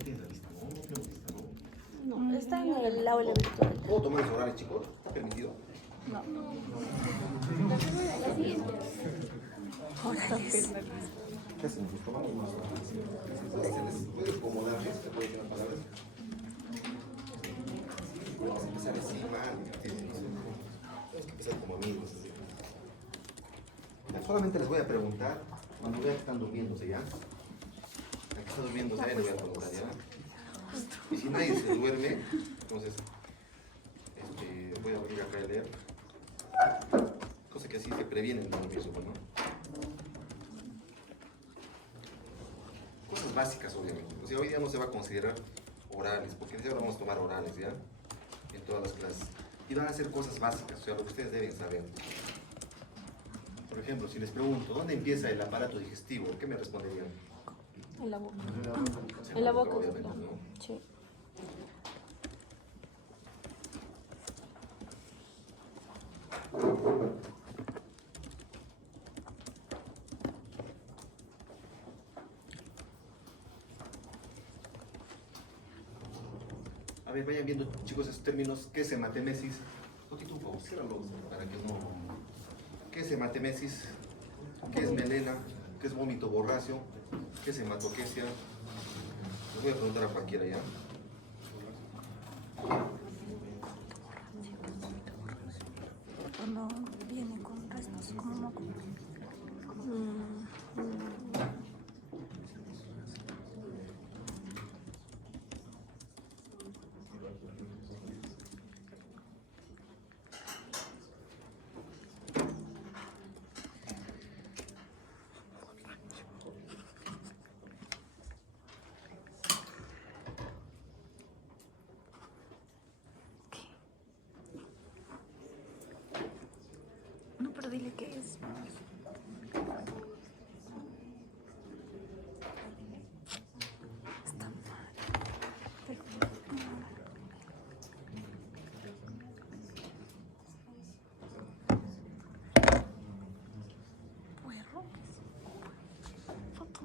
tienes la lista, ¿no? No tengo lista, ¿no? No, está en el aula virtual. ¿Puedo tomar los horarios, chicos? ¿Está permitido? No. ¿Qué hacemos? Nos tomamos unos horarios. ¿Se les puede acomodar? ¿Se puede decir las palabras? Vamos a empezar así mal. Tenemos que empezar como amigos. Así. Ya, solamente les voy a preguntar cuando vean que están durmiéndose, ¿ya? La que está durmiéndose, ahí le voy a preguntar, ¿ya? Y si nadie se duerme, entonces voy a abrir acá y leer. Cosa que así se previenen de dormirse, ¿no? Cosas básicas, obviamente. O sea, hoy día no se va a considerar orales, porque desde ahora vamos a tomar orales, ¿ya? En todas las clases. Y van a ser cosas básicas, o sea, lo que ustedes deben saber. Por ejemplo, si les pregunto, ¿dónde empieza el aparato digestivo? ¿Qué me responderían? En la boca. En En la boca, obviamente, claro. ¿no? Sí. A ver, vayan viendo, chicos, esos términos. ¿Qué es hematemesis? Poquito un poco, ciérralo para que no... ¿Qué es hematemesis? ¿Qué es melena? ¿Qué es vómito borráceo? ¿Qué es hematoquesia? Les voy a preguntar a cualquiera, ¿ya? Cuando viene con restos, como no. No, pero dile qué es. Está mal. Puerro. Foto.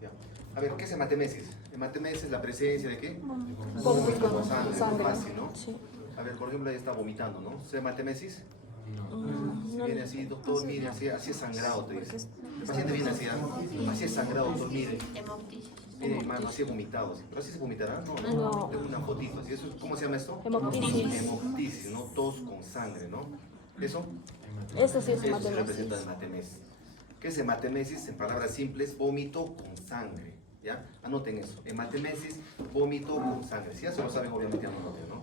Ya. A ver, ¿qué es hematemesis? Hematemesis es la presencia de qué? Vómito Con sangre, sangre. fácil, ¿no? Sí. A ver, por ejemplo, ahí está vomitando, ¿no? ¿Es hematemesis? Si No, viene así, doctor, mire, así es sangrado, te dice. El paciente viene así, así es sangrado, doctor, mire. Mire, mi mano, así he vomitado. ¿Pero así se vomitará? No, no. No. Tengo una fotito, así. ¿Cómo se llama esto? Hemoptisis. Hemoptisis, ¿no? Tos con sangre, ¿no? ¿Eso? Eso sí es Eso se representa en hematemesis. hematemesis. ¿Qué es hematemesis? En palabras simples, vómito con sangre. ¿Ya? Anoten eso. Hematemesis, vómito con sangre. Si ya se lo saben, obviamente ya no noten, ¿no?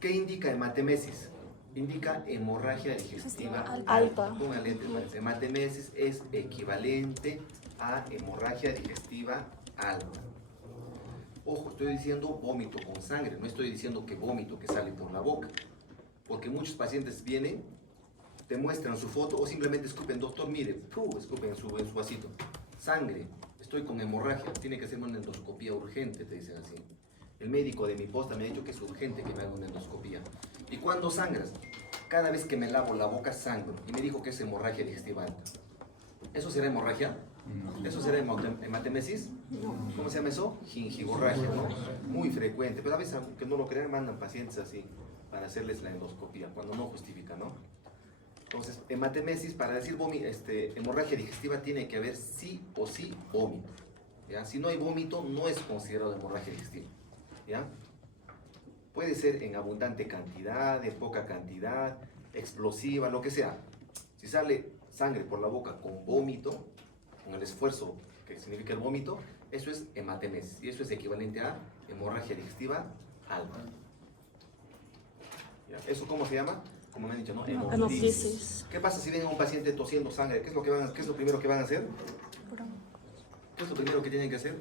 ¿Qué indica hematemesis? Indica hemorragia digestiva Alta. Pongan lentes, maestro. Hematemesis es equivalente a hemorragia digestiva alta. Ojo, estoy diciendo vómito con sangre, no estoy diciendo que vómito que sale por la boca. Porque muchos pacientes vienen, te muestran su foto o simplemente escupen, doctor, mire, escupen en su vasito. Sangre, estoy con hemorragia, tiene que hacerme una endoscopía urgente, te dicen así. El médico de mi posta me ha dicho que es urgente que me haga una endoscopía. ¿Y cuándo sangras? Cada vez que me lavo la boca sangro. Y me dijo que es hemorragia digestiva alta. ¿Eso será hemorragia? ¿Eso será hematemesis? ¿Cómo se llama eso? Gingivorragia, ¿no? Muy frecuente. Pero a veces, aunque no lo crean, mandan pacientes así para hacerles la endoscopía, cuando no justifica, ¿no? Entonces, hematemesis, para decir hemorragia digestiva, tiene que haber sí o sí vómito. ¿Ya? Si no hay vómito, no es considerado hemorragia digestiva. ¿Ya? Puede ser en abundante cantidad, en poca cantidad, explosiva, lo que sea. Si sale sangre por la boca con vómito, con el esfuerzo que significa el vómito, eso es hematemesis. Y eso es equivalente a hemorragia digestiva alta. ¿Ya? ¿Eso cómo se llama? como me han dicho, ¿no? Hemoptisis. Hemoptisis. ¿Qué pasa si ven a un paciente tosiendo sangre? ¿Qué es lo primero que van a hacer? ¿Qué es lo primero que tienen que hacer?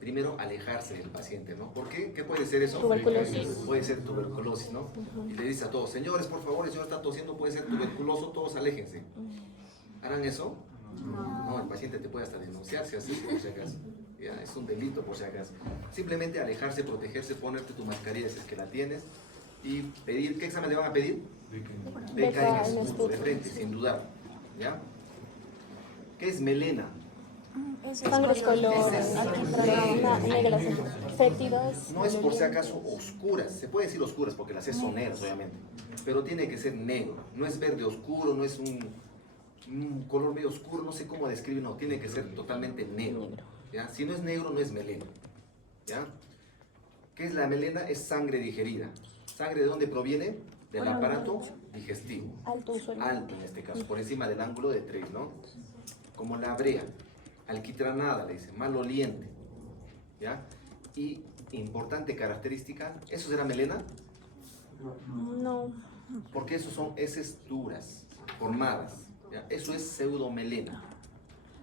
Primero, alejarse del paciente, ¿no? ¿Por qué? ¿Qué puede ser eso? Tuberculosis. Puede ser tuberculosis, ¿no? Y le dice a todos, señores, por favor, el señor está tosiendo, puede ser tuberculoso, todos aléjense. ¿Harán eso? No, el paciente te puede hasta denunciarse así, por si acaso. ¿Ya? Es un delito, por si acaso. Simplemente alejarse, protegerse, ponerte tu mascarilla si es que la tienes y pedir, ¿qué examen le van a pedir? Beca en esputo, de frente, sin dudar. ¿Ya? ¿Qué es melena? Sangre color, Ese alquitrán, negras, fétidas. No es por si acaso oscuras, se puede decir oscuras porque las heces son negras obviamente, pero tiene que ser negro, no es verde oscuro, no es un color medio oscuro, no sé cómo describir, no, tiene que ser totalmente negro, ¿ya? Si no es negro, no es melena, ¿ya? ¿Qué es la melena? Es sangre digerida. ¿Sangre de dónde proviene? Del aparato digestivo, Alto usuario. alto en este caso, por encima del ángulo de 3, ¿no? Como la brea, alquitranada, le dicen, maloliente, ¿ya? Y importante característica, ¿eso será melena? No. Porque esos son heces duras, formadas, ¿ya? Eso es pseudomelena.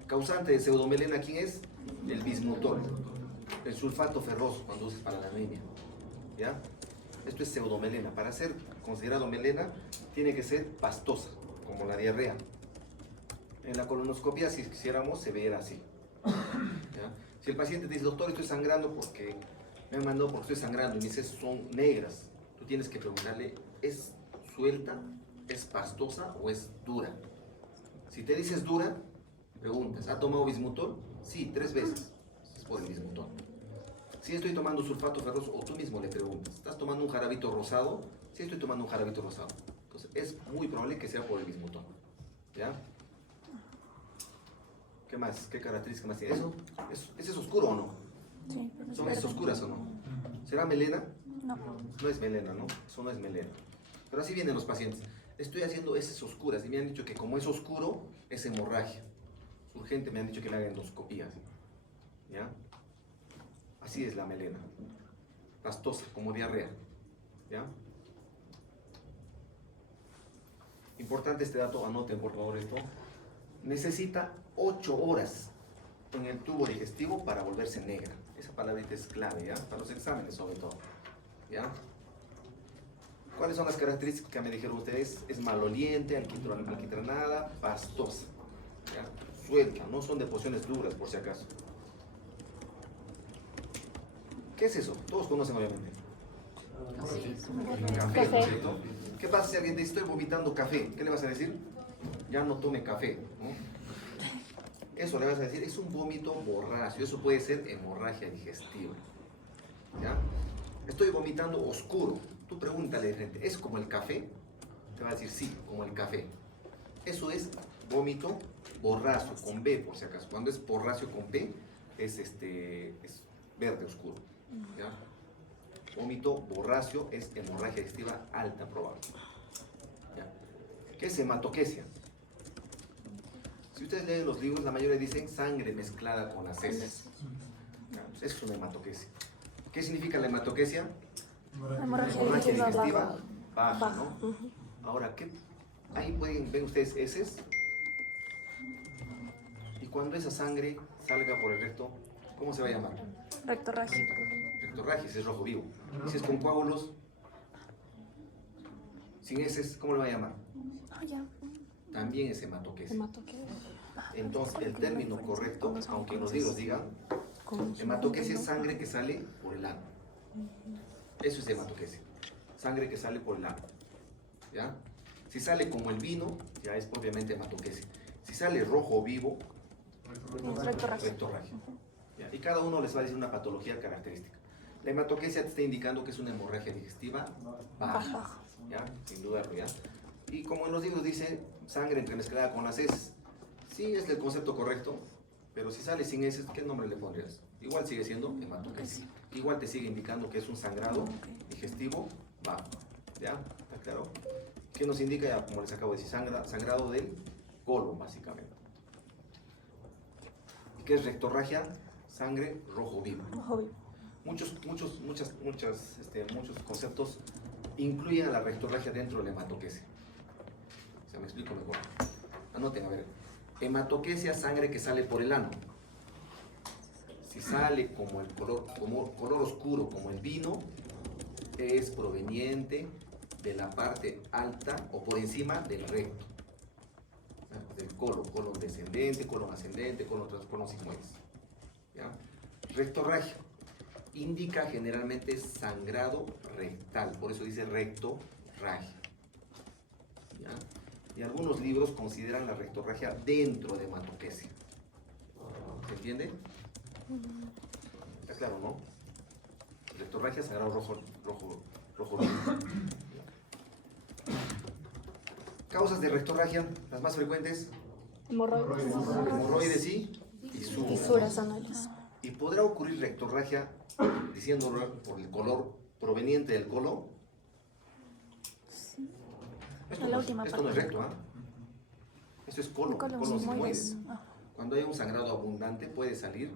Causante de pseudomelena, ¿quién es? El bismutol, el sulfato ferroso, cuando usas para la anemia, ¿ya? Esto es pseudomelena. Para ser considerado melena, tiene que ser pastosa, como la diarrea. En la colonoscopia, si quisiéramos, se vería así. ¿Ya? Si el paciente te dice, doctor, estoy sangrando porque me han mandado porque estoy sangrando y mis heces son negras, tú tienes que preguntarle, ¿es suelta, es pastosa o es dura? Si te dices dura, preguntas, ¿ha tomado bismutol? Sí, 3 veces. Es por el bismutol. Si estoy tomando sulfato ferroso, o tú mismo le preguntas, ¿estás tomando un jarabito rosado? Sí, estoy tomando un jarabito rosado. Entonces, es muy probable que sea por el bismutol. ¿Ya? ¿Qué más? ¿Qué características más tiene? ¿Ese es oscuro o no? Sí, pero es ¿Son heces verde. oscuras o no? ¿Será melena? No. No es melena, ¿no? Eso no es melena. Pero así vienen los pacientes. Estoy haciendo heces oscuras y me han dicho que como es oscuro, es hemorragia. Es urgente, me han dicho que le haga endoscopías. ¿Ya? Así es la melena. Pastosa, como diarrea. ¿Ya? Importante este dato, anoten por favor esto. Necesita 8 horas en el tubo digestivo para volverse negra. Esa palabrita es clave, ¿ya? Para los exámenes sobre todo, ¿ya? ¿Cuáles son las características que me dijeron ustedes? Es maloliente, alquitranada, pastosa, ¿ya? Suelta, no son deposiciones duras por si acaso. ¿Qué es eso? Todos conocen obviamente. Café, ¿no es cierto? ¿Qué pasa si alguien te dice estoy vomitando café? ¿Qué le vas a decir? Ya no tome café, ¿no? Eso le vas a decir, es un vómito borracio, eso puede ser hemorragia digestiva. ¿Ya? Estoy vomitando oscuro. Tú pregúntale de frente, ¿es como el café? Te va a decir, sí, como el café. Eso es vómito borracio, con B por si acaso. Cuando es borracio con P, es verde oscuro. ¿Ya? Vómito borracio es hemorragia digestiva alta probable. ¿Ya? ¿Qué es hematoquesia? Si ustedes leen los libros, la mayoría dicen sangre mezclada con las heces. Eso es una hematoquesia. ¿Qué significa la hematoquesia? Hemorragia Hemorragia digestiva digestiva baja, baja. ¿no? Ahora, ahí ven ustedes heces. Y cuando esa sangre salga por el recto, ¿cómo se va a llamar? rectorragia. Rectorragia, si es rojo vivo. Y si es con coágulos, sin heces, ¿cómo le va a llamar? Ah, ya. También es hematoquesia. Hematoquesia. Entonces, el término correcto, aunque los libros digan, hematoquesia es sangre que sale por el ano. Eso es hematoquesia. Sangre que sale por el ano. ¿Ya? Si sale como el vino, ya es propiamente hematoquesia. Si sale rojo vivo, Rectorragia. rectorragia. ¿Ya? Y cada uno les va a decir una patología característica. La hematoquesia te está indicando que es una hemorragia digestiva baja. Baja. ¿Ya? Sin dudarlo, ¿ya? Y como en los libros dice, sangre entremezclada con las heces. Sí, es el concepto correcto, pero si sale sin heces, ¿qué nombre le pondrías? Igual sigue siendo hematoquesia. Igual te sigue indicando que es un sangrado digestivo bajo. ¿Ya? ¿Está claro? ¿Qué nos indica? Ya, como les acabo de decir, sangrado del colon, básicamente. ¿Y qué es rectorragia? Sangre rojo vivo. Rojo vivo. Muchos conceptos incluyen a la rectorragia dentro de la hematoquesia. sea, me explico mejor. Anoten, a ver. Hematoquesia, sangre que sale por el ano. Si sale como el color oscuro, como el vino, es proveniente de la parte alta o por encima del recto. Del colon descendente, colon ascendente, colon sigmoides. ¿Ya? Rectorragia indica generalmente sangrado rectal, por eso dice rectorragia. ¿Ya? Y algunos libros consideran la rectorragia dentro de hematoquesia. ¿Se entiende? Está claro, ¿no? Rectorragia, sangrado rojo. Causas de rectorragia, las más frecuentes: Hemorroides. hemorroides y Fisuras anales. ¿Y podrá ocurrir rectorragia, diciéndolo por el color proveniente del colon? Esto, La última esto no es parte. recto, ¿ah? Esto es colon Colon sigmoides. sigmoides. Ah. Cuando hay un sangrado abundante puede salir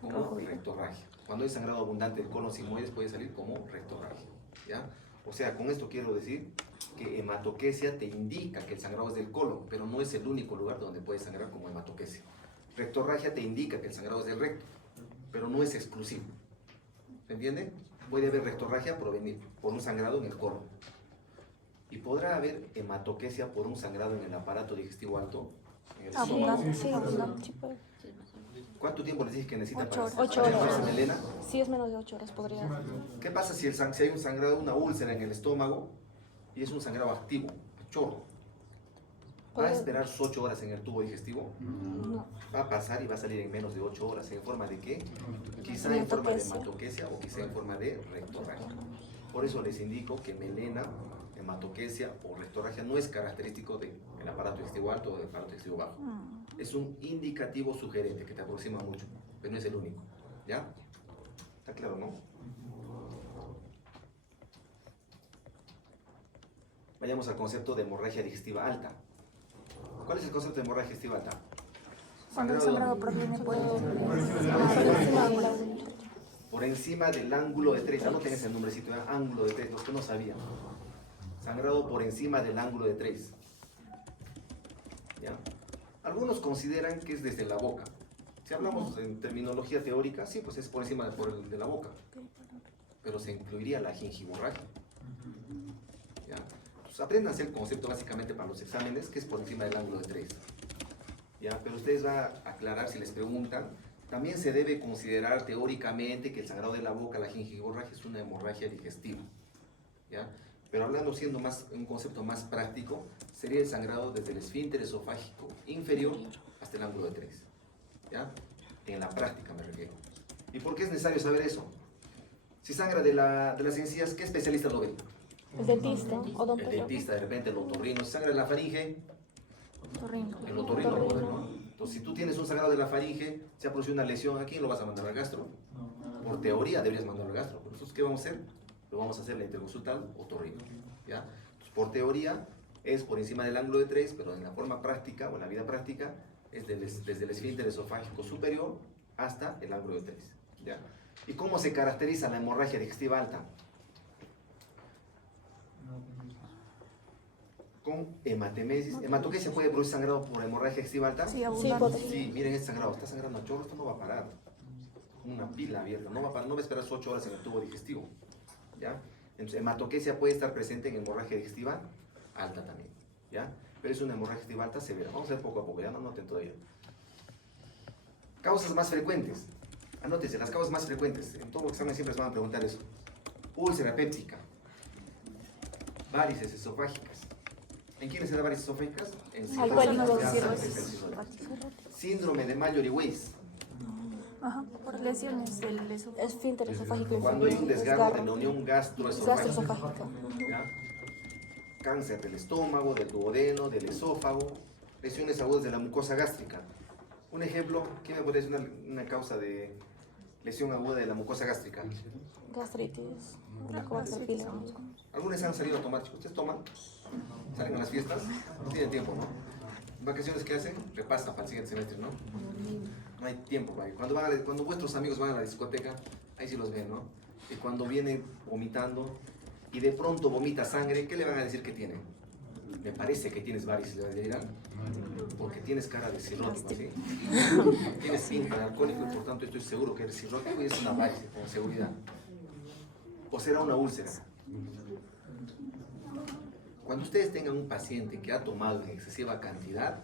como rectorragia. Cuando hay sangrado abundante del colon sigmoides puede salir como rectorragia. ¿Ya? O sea, con esto quiero decir que hematoquesia te indica que el sangrado es del colon, pero no es el único lugar donde puede sangrar como hematoquesia. Rectorragia te indica que el sangrado es del recto, pero no es exclusivo. ¿Se entiende? Puede haber rectorragia provenir por un sangrado en el colon. Y podrá haber hematoquesia por un sangrado en el aparato digestivo alto, en el estómago. Abundante. Sí, abundante. Sí, puede. ¿Cuánto tiempo les dije que necesitan 8 para horas. 8 para horas. hacerse melena? Si es menos de 8 horas, podría. ¿Qué pasa si hay un sangrado, una úlcera en el estómago y es un sangrado activo, a chorro? ¿Va a Puede- esperar sus 8 horas en el tubo digestivo? No. Va a pasar y va a salir en menos de 8 horas. ¿En forma de qué? Quizá en forma de hematoquesia o quizá en forma de rectorragia. Por eso les indico que melena, hematoquesia o rectorragia no es característico del aparato digestivo alto o del aparato digestivo bajo. Es un indicativo sugerente que te aproxima mucho, pero no es el único. ¿Ya? ¿Está claro, no? Vayamos al concepto de hemorragia digestiva alta. ¿Cuál es el concepto de hemorragia digestiva alta? Cuando el sangrado proviene por el... Por encima del ángulo de 3. Anoten ese nombrecito, ¿eh? Ángulo de 3, los que no sabían. Sangrado por encima del ángulo de 3. ¿Ya? Algunos consideran que es desde la boca. Si hablamos en terminología teórica, sí, pues es por encima de la boca. Pero se incluiría la gingivorragia. ¿Ya? Entonces apréndanse el concepto básicamente para los exámenes, que es por encima del ángulo de 3. ¿Ya? Pero ustedes van a aclarar si les preguntan. También se debe considerar teóricamente que el sangrado de la boca, la gingivorragia, es una hemorragia digestiva. ¿Ya? Pero hablando siendo un concepto más práctico, sería el sangrado desde el esfínter esofágico inferior hasta el ángulo de 3. ¿Ya? En la práctica me refiero. ¿Y por qué es necesario saber eso? Si sangra de las encías, ¿qué especialista lo ve? El dentista, El odontólogo. dentista, de repente el otorrino. Si sangra de la faringe, Torrino. el otorrino lo ve, ¿no? Entonces, si tú tienes un sangrado de la faringe, se ha producido una lesión, ¿a quién lo vas a mandar al gastro? Por teoría deberías mandarlo al gastro. Pero nosotros, ¿qué vamos a hacer? Lo vamos a hacer la interconsultal otorrino. ¿Ya? Entonces, por teoría es por encima del ángulo de 3, pero en la forma práctica o en la vida práctica es desde el esfínter esofágico superior hasta el ángulo de 3. ¿Ya? ¿Y cómo se caracteriza la hemorragia digestiva alta? Con hematemesis. ¿Hematoquesia puede producir sangrado por hemorragia digestiva alta? Sí, Sí, abundante. podría. Sí, miren este sangrado, está sangrando a chorro, esto no va a parar. Una pila abierta, no va a parar, no va a esperar 8 horas en el tubo digestivo. ¿Ya? Entonces, hematoquesia puede estar presente en hemorragia digestiva alta también. ¿Ya? Pero es una hemorragia digestiva alta severa. Vamos a ver poco a poco, ya no anoten todavía. Causas más frecuentes. Anótense, las causas más frecuentes. En todo examen siempre les van a preguntar eso. Úlcera péptica, varices esofágicas. ¿En quiénes se da varices esofágicas? En Alcohólicos. síndrome de Mallory-Weiss. Ajá, por lesiones del esófago. Esfínter esofágico Cuando hay un inferior. desgarro de la unión gastroesofágica. Gastroesofágica. ¿Ya? Cáncer del estómago, del duodeno, del esófago, lesiones agudas de la mucosa gástrica. Un ejemplo, ¿quién me puede decir una causa de lesión aguda de la mucosa gástrica? Gastritis. Una coaxifilia. Algunos han salido automáticos. ¿Ustedes toman? ¿Salen a las fiestas? No tienen tiempo, ¿no? ¿En vacaciones qué hacen? Repasan para el siguiente semestre, ¿no? No hay tiempo para ir. Cuando vuestros amigos van a la discoteca, ahí sí los ven, ¿no? Y cuando viene vomitando y de pronto vomita sangre, ¿qué le van a decir que tiene? Me parece que tienes varices, le dirán, porque tienes cara de cirrótico, ¿sí? Tienes pinta de alcohólico y por tanto estoy seguro que eres cirrótico y es una varice, con seguridad. O será una úlcera. Cuando ustedes tengan un paciente que ha tomado en excesiva cantidad,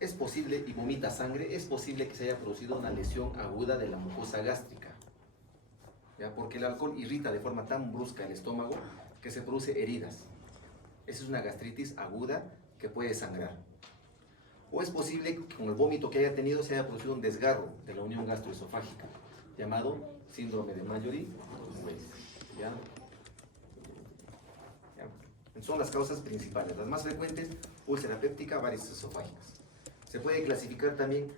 es posible, y vomita sangre, es posible que se haya producido una lesión aguda de la mucosa gástrica. ¿Ya? Porque el alcohol irrita de forma tan brusca el estómago que se produce heridas. Esa es una gastritis aguda que puede sangrar. O es posible que con el vómito que haya tenido se haya producido un desgarro de la unión gastroesofágica, llamado síndrome de Mallory-Weiss. ¿Ya? ¿Ya? Son las causas principales. Las más frecuentes, úlcera péptica, varices esofágicas. Se puede clasificar también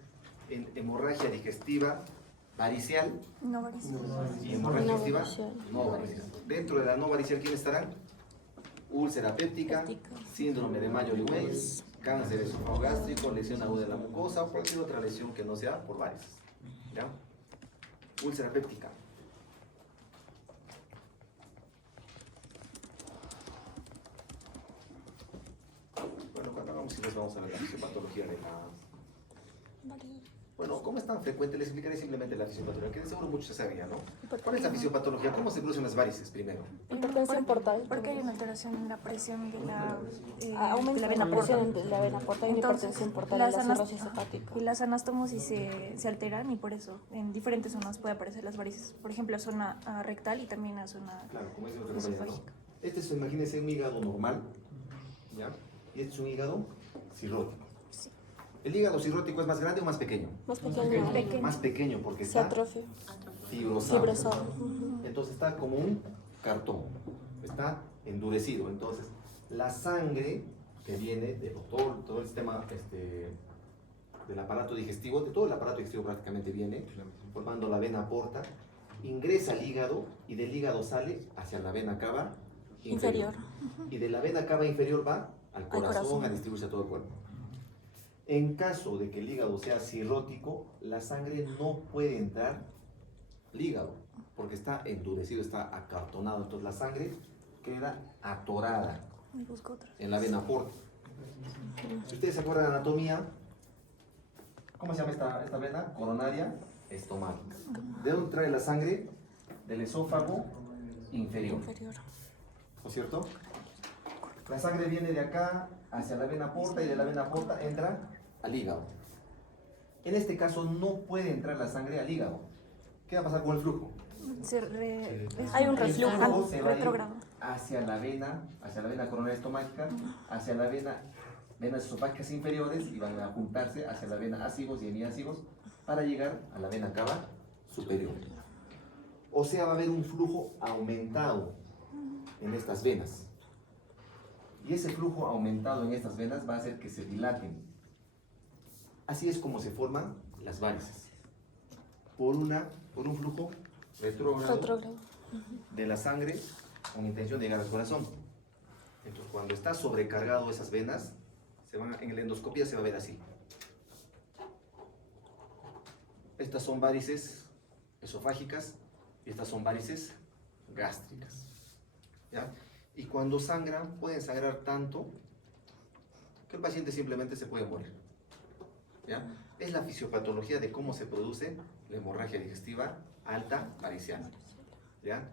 en hemorragia digestiva varicial No varicela. y hemorragia No digestiva varicial. no varicial. Dentro de la no varicial, ¿quiénes estarán? Úlcera péptica, síndrome de Mallory-Weiss, cáncer esófago gástrico, lesión aguda de la mucosa o cualquier otra lesión que no sea por varices. ¿Ya? Úlcera péptica. Bueno, cuando hagamos les vamos a ver la fisiopatología de la... Bueno, ¿cómo es tan frecuente? Les explicaré simplemente la fisiopatología, que de seguro muchos se sabían, ¿no? ¿Cuál es la fisiopatología? ¿Cómo se producen las varices primero? Hipertensión portal. Porque hay una alteración en la presión de la, Aumenta de la vena la portal. presión de la vena portal y la Entonces, hipertensión portal y las la anas- cirrosis hepática. Y las anastomosis se alteran y por eso en diferentes zonas puede aparecer las varices. Por ejemplo, zona rectal y también la zona Claro, como dice nuestra compañera, ¿no? esofágica. Este es, imagínense, un hígado normal, ¿ya? Y este es un hígado cirrótico. Sí. ¿El hígado cirrótico es más grande o más pequeño? Más pequeño. Pequeño. Más pequeño porque Se está atrofia. fibrosado. Fibrosado. Entonces está como un cartón, está endurecido. Entonces la sangre que viene de todo el sistema del aparato digestivo, de todo el aparato digestivo prácticamente viene, formando la vena porta, ingresa al hígado y del hígado sale hacia la vena cava inferior. Y de la vena cava inferior va al corazón a distribuirse a todo el cuerpo. En caso de que el hígado sea cirrótico, la sangre no puede entrar al hígado porque está endurecido, está acartonado. Entonces la sangre queda atorada Me busco otra. en la vena porta. Si ustedes se acuerdan de anatomía, ¿cómo se llama esta vena? Coronaria estomática. ¿De dónde trae la sangre? Del esófago inferior. ¿No es cierto? La sangre viene de acá hacia la vena porta y de la vena porta entra al hígado. En este caso no puede entrar la sangre al hígado. ¿Qué va a pasar con el flujo? Hay un El reflujo. flujo se va a ir Retrógrado. hacia la vena coronaria estomática, hacia la venas esofágicas inferiores y van a juntarse hacia la vena ácigos y hemiácigos para llegar a la vena cava superior. O sea, va a haber un flujo aumentado en estas venas. Y ese flujo aumentado en estas venas va a hacer que se dilaten. Así es como se forman las varices. Por un flujo retrógrado de la sangre con intención de llegar al corazón. Entonces, cuando está sobrecargado esas venas, en la endoscopia se va a ver así. Estas son varices esofágicas y estas son varices gástricas. ¿Ya? Y cuando sangran, pueden sangrar tanto que el paciente simplemente se puede morir. ¿Ya? Es la fisiopatología de cómo se produce la hemorragia digestiva alta variciana. ¿Ya?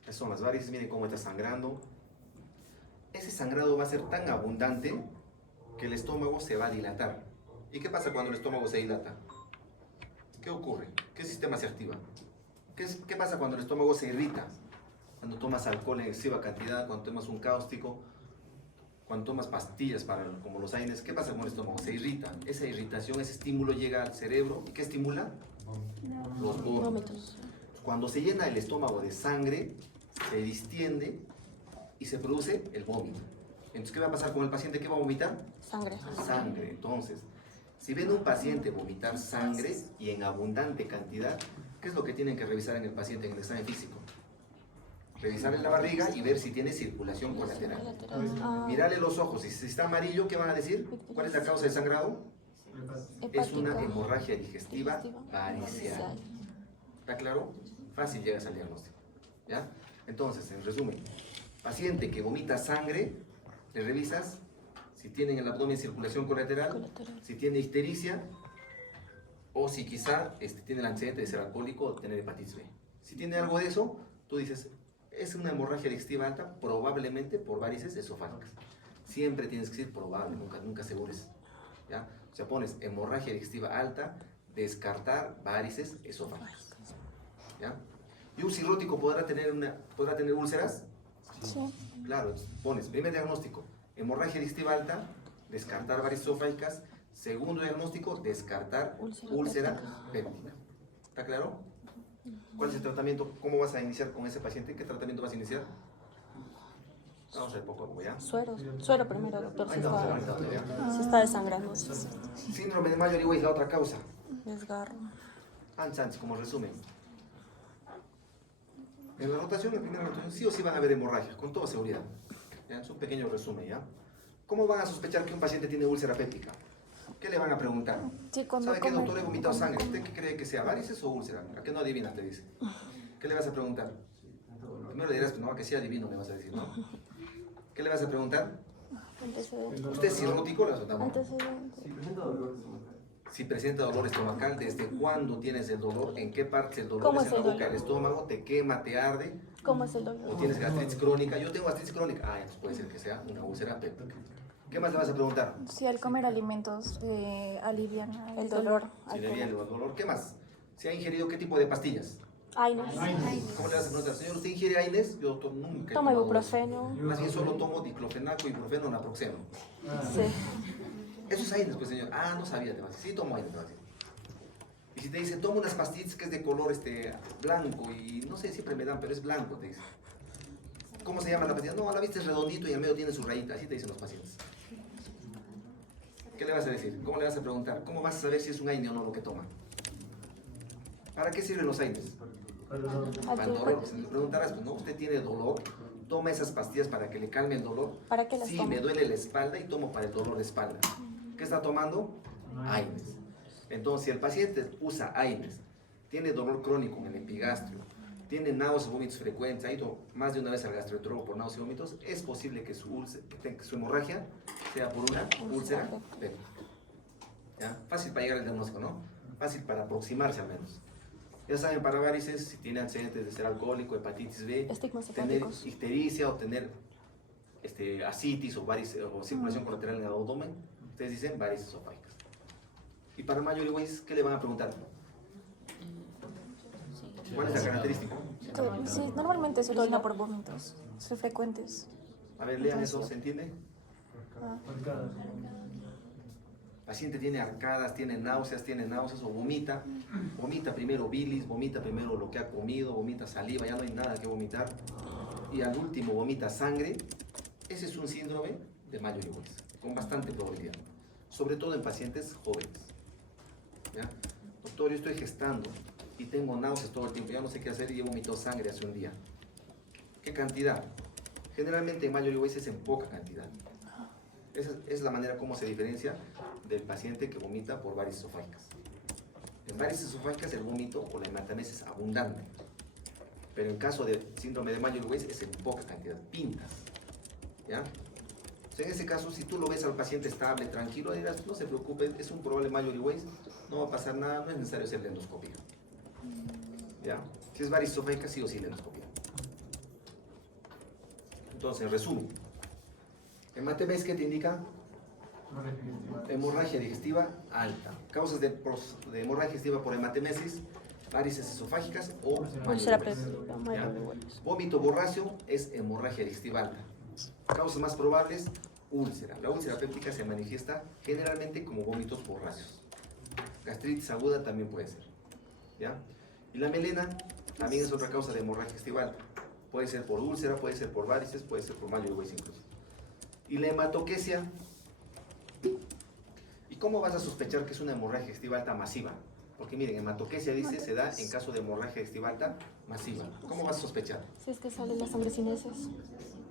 Estas son las varices, miren cómo está sangrando. Ese sangrado va a ser tan abundante que el estómago se va a dilatar. ¿Y qué pasa cuando el estómago se dilata? ¿Qué ocurre? ¿Qué sistema se activa? ¿Qué pasa cuando el estómago se irrita? Cuando tomas alcohol en excesiva cantidad, cuando tomas un cáustico, cuando tomas pastillas como los AINES, ¿qué pasa con el estómago? Se irrita. Esa irritación, ese estímulo llega al cerebro. ¿Y qué estimula? Los vómitos. Cuando se llena el estómago de sangre, se distiende y se produce el vómito. Entonces, ¿qué va a pasar con el paciente? ¿Qué va a vomitar? Sangre. Sangre. Entonces, si ven a un paciente vomitar sangre y en abundante cantidad, ¿qué es lo que tienen que revisar en el paciente en el examen físico? Revisar en la barriga y ver si tiene circulación colateral. Mirarle los ojos y si está amarillo, ¿qué van a decir? ¿Cuál es la causa del sangrado? Es una hemorragia digestiva varicial. ¿Está claro? Fácil llegas al diagnóstico. ¿Ya? Entonces, en resumen, paciente que vomita sangre, le revisas si tiene en el abdomen circulación colateral, si tiene ictericia o si quizá tiene el antecedente de ser alcohólico o tener hepatitis B. Si tiene algo de eso, tú dices, es una hemorragia digestiva alta, probablemente por varices esofágicas. Siempre tienes que decir probable, nunca asegures. ¿Ya? O sea, pones hemorragia digestiva alta, descartar varices esofágicas. ¿Ya? ¿Y un cirrótico podrá tener úlceras? Sí. Claro, pones primer diagnóstico, hemorragia digestiva alta, descartar varices esofágicas. Segundo diagnóstico, descartar úlcera péptica. ¿Está claro? ¿Cuál es el tratamiento? ¿Cómo vas a iniciar con ese paciente? ¿Qué tratamiento vas a iniciar? Vamos a ver poco a poco, ¿ya? Suero primero, doctor, Ahí vamos, ahorita, ¿ya? si está desangrando. Síndrome de Mayo-Weiss, la otra causa. Desgarro. Antes, como resumen. En la rotación, en la primera rotación, sí o sí van a haber hemorragias, con toda seguridad. ¿Ya? Es un pequeño resumen, ¿ya? ¿Cómo van a sospechar que un paciente tiene úlcera péptica? ¿Qué le van a preguntar? Sí, cuando ¿Sabe qué, come- doctor? He vomitado sangre. ¿Usted qué cree que sea? ¿Varices o úlcera? ¿A qué no adivinas? Te dice. ¿Qué le vas a preguntar? Primero le dirás, pues no, que sea adivino, le vas a decir, ¿no? ¿Qué le vas a preguntar? Antecedentes. ¿Usted es cirrótico? Le vas a preguntar, ¿no? Antecedentes. Si presenta dolor estomacal, ¿desde cuándo tienes el dolor? ¿En qué parte el dolor? ¿Cómo ¿Es es en el la boca, dolor? el estómago? ¿Te quema, te arde? ¿Cómo es el ¿O dolor? tienes gastritis crónica? Yo tengo gastritis crónica. Ah, entonces puede ser que sea una úlcera péptica. ¿Qué más le vas a preguntar? Si al comer alimentos alivian El dolor. Si le viene el dolor. ¿Qué más? Si ha ingerido qué tipo de pastillas. Ay, no. ¿Cómo le vas a preguntar? Señor, ¿usted ingiere AINES? Yo nunca he Toma tomado ibuprofeno. eso. Más bien solo tomo diclofenaco, ibuprofeno, naproxeno. Sí. Eso es AINES, pues señor. Ah, no sabía, te va a decir. Sí, tomo AINES, te va a decir. Y si te dice, toma unas pastillas que es de color blanco y no sé, siempre me dan, pero es blanco, te dice. ¿Cómo se llama la pastilla? No, a la vista es redondito y en medio tiene su rayita, así te dicen los pacientes. ¿Qué le vas a decir? ¿Cómo le vas a preguntar? ¿Cómo vas a saber si es un AINE o no lo que toma? ¿Para qué sirven los AINES? Para el dolor. Pues, le preguntarás, pues no, usted tiene dolor, toma esas pastillas para que le calme el dolor. ¿Para qué las Sí, toma? me duele la espalda y tomo para el dolor de espalda. ¿Qué está tomando? AINES. Entonces, si el paciente usa AINES, tiene dolor crónico en el epigastrio, tiene náuseas, vómitos frecuentes, ha ido más de una vez al gastroenterólogo por náuseas y vómitos, es posible que su hemorragia sea por una úlcera péptica. ¿Ya? Fácil para llegar al diagnóstico, ¿no? Fácil para aproximarse al menos. Ya saben, para varices, si tiene antecedentes de ser alcohólico, hepatitis B, Estigmas tener hepáticos. ictericia o tener ascitis o circulación colateral en el abdomen, ustedes dicen varices esofágicas. Y para Mayo-Weiss, ¿qué le van a preguntar? ¿Cuál es la característica? Sí, normalmente se orina por vómitos, son frecuentes. A ver, lean eso, ¿se entiende? Ah, Paciente tiene arcadas, tiene náuseas o vomita primero bilis, vomita primero lo que ha comido, vomita saliva, ya no hay nada que vomitar, y al último vomita sangre. Ese es un síndrome de Mayo-Weiss, con bastante probabilidad, sobre todo en pacientes jóvenes. ¿Ya? Doctor, yo estoy gestando y tengo náuseas todo el tiempo, ya no sé qué hacer y he vomitado sangre hace un día. ¿Qué cantidad? Generalmente en Mayo-Weiss es en poca cantidad. Esa es la manera como se diferencia del paciente que vomita por varices esofágicas. En varices esofágicas el vómito o la hematemesis es abundante, pero en caso de síndrome de Mayo-Weiss es en poca cantidad, pintas. ¿Ya? O sea, en ese caso, si tú lo ves al paciente estable, tranquilo, dirás, no se preocupe, es un probable Mayo-Weiss, no va a pasar nada, no es necesario hacer la endoscopia. ¿Ya? Si es varices esofágicas, sí o sí la endoscopia. Entonces, en resumen, hematemesis, ¿qué te indica? Hemorragia digestiva alta. Causas de hemorragia digestiva por hematemesis, varices esofágicas o Úlcera Mayo-Weiss. péptica. ¿Ya? Mayo-Weiss. Vómito borráceo es hemorragia digestiva alta. Causas más probables, úlcera. La úlcera péptica se manifiesta generalmente como vómitos borráceos. Gastritis aguda también puede ser. ¿Ya? Y la melena también es otra causa de hemorragia digestiva alta. Puede ser por úlcera, puede ser por varices, puede ser por Mayo-Weiss incluso. Y la hematoquesia. ¿Y cómo vas a sospechar que es una hemorragia digestiva alta masiva? Porque miren, hematoquesia dice se da en caso de hemorragia digestiva alta masiva. ¿Cómo vas a sospechar? Si es que sale la sangre sin heces.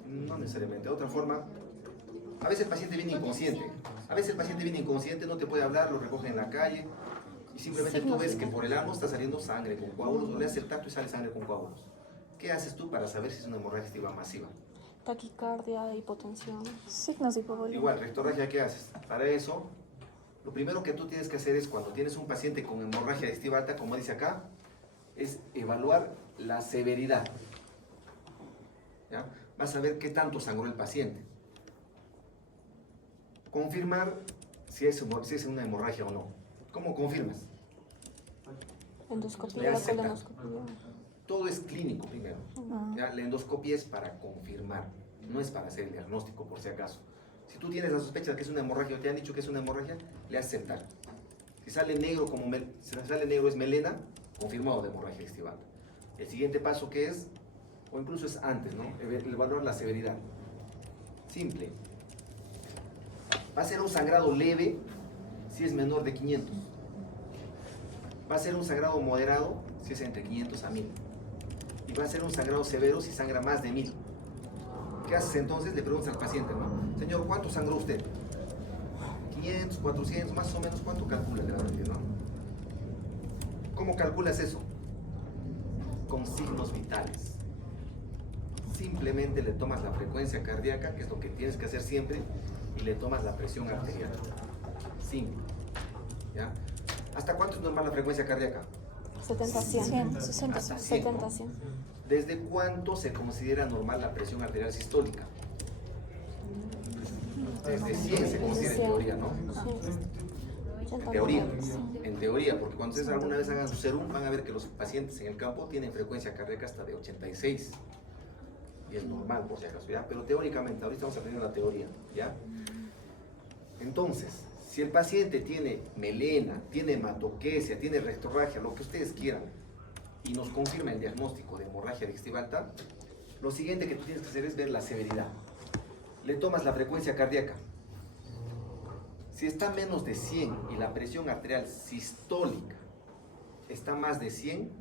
No necesariamente. De otra forma, a veces el paciente viene inconsciente. A veces el paciente viene inconsciente, no te puede hablar, lo recogen en la calle y simplemente tú ves que por el ano está saliendo sangre con coágulos, o le haces el tacto y sale sangre con coágulos. ¿Qué haces tú para saber si es una hemorragia digestiva masiva? Taquicardia, hipotensión. Signos de hipovolemia. Igual, rectorragia, ¿qué haces? Para eso, lo primero que tú tienes que hacer es, cuando tienes un paciente con hemorragia digestiva alta, como dice acá, es evaluar la severidad. ¿Ya? Vas a ver qué tanto sangró el paciente. Confirmar si es una hemorragia o no. ¿Cómo confirmas? Le Endoscopía, haces colonoscopía. Todo es clínico primero. Ah. ¿Ya? La endoscopia es para confirmar, no es para hacer el diagnóstico por si acaso. Si tú tienes la sospecha de que es una hemorragia o te han dicho que es una hemorragia, le haces sentar. Si sale negro, si sale negro es melena, confirmado de hemorragia digestiva alta. El siguiente paso que es, o incluso es antes, ¿no? Evaluar la severidad. Simple. Va a ser un sangrado leve si es menor de 500. Va a ser un sangrado moderado si es entre 500 a 1000. Y va a ser un sangrado severo si sangra más de 1000. ¿Qué haces entonces? Le preguntas al paciente, ¿no? Señor, ¿cuánto sangró usted? 500, 400, más o menos, ¿cuánto calcula realmente, no? ¿Cómo calculas eso? Con signos vitales. Simplemente le tomas la frecuencia cardíaca, que es lo que tienes que hacer siempre, y le tomas la presión arterial. Simple. ¿Ya? ¿Hasta cuánto es normal la frecuencia cardíaca? 70 a 100. 100, 60, Hasta 100, 70 ¿no? a 100. ¿Desde cuánto se considera normal la presión arterial sistólica? Desde 100 se considera en teoría, ¿no? En teoría, porque cuando ustedes alguna vez hagan su serum van a ver que los pacientes en el campo tienen frecuencia cardíaca hasta de 86 y es normal por si acaso, ¿ya? Pero teóricamente, ahorita estamos aprendiendo la teoría, ¿ya? Entonces, si el paciente tiene melena, tiene hematoquesia, tiene rectorragia, lo que ustedes quieran, y nos confirma el diagnóstico de hemorragia digestiva alta, lo siguiente que tú tienes que hacer es ver la severidad. Le tomas la frecuencia cardíaca. Si está menos de 100 y la presión arterial sistólica está más de 100,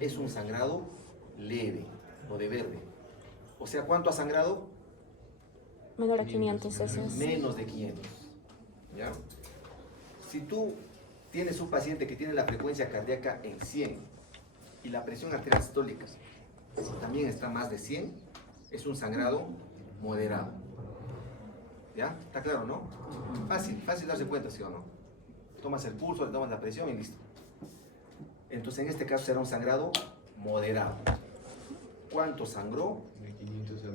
es un sangrado leve o de verde. O sea, ¿cuánto ha sangrado? Menor a 500 ese es. Menos de 500. ¿Ya? Si tú tienes un paciente que tiene la frecuencia cardíaca en 100 y la presión arterial sistólica también está más de 100, es un sangrado moderado. ¿Ya? ¿Está claro, no? Fácil darse cuenta, ¿sí o no? Tomas el pulso, le tomas la presión y listo. Entonces, en este caso será un sangrado moderado. ¿Cuánto sangró?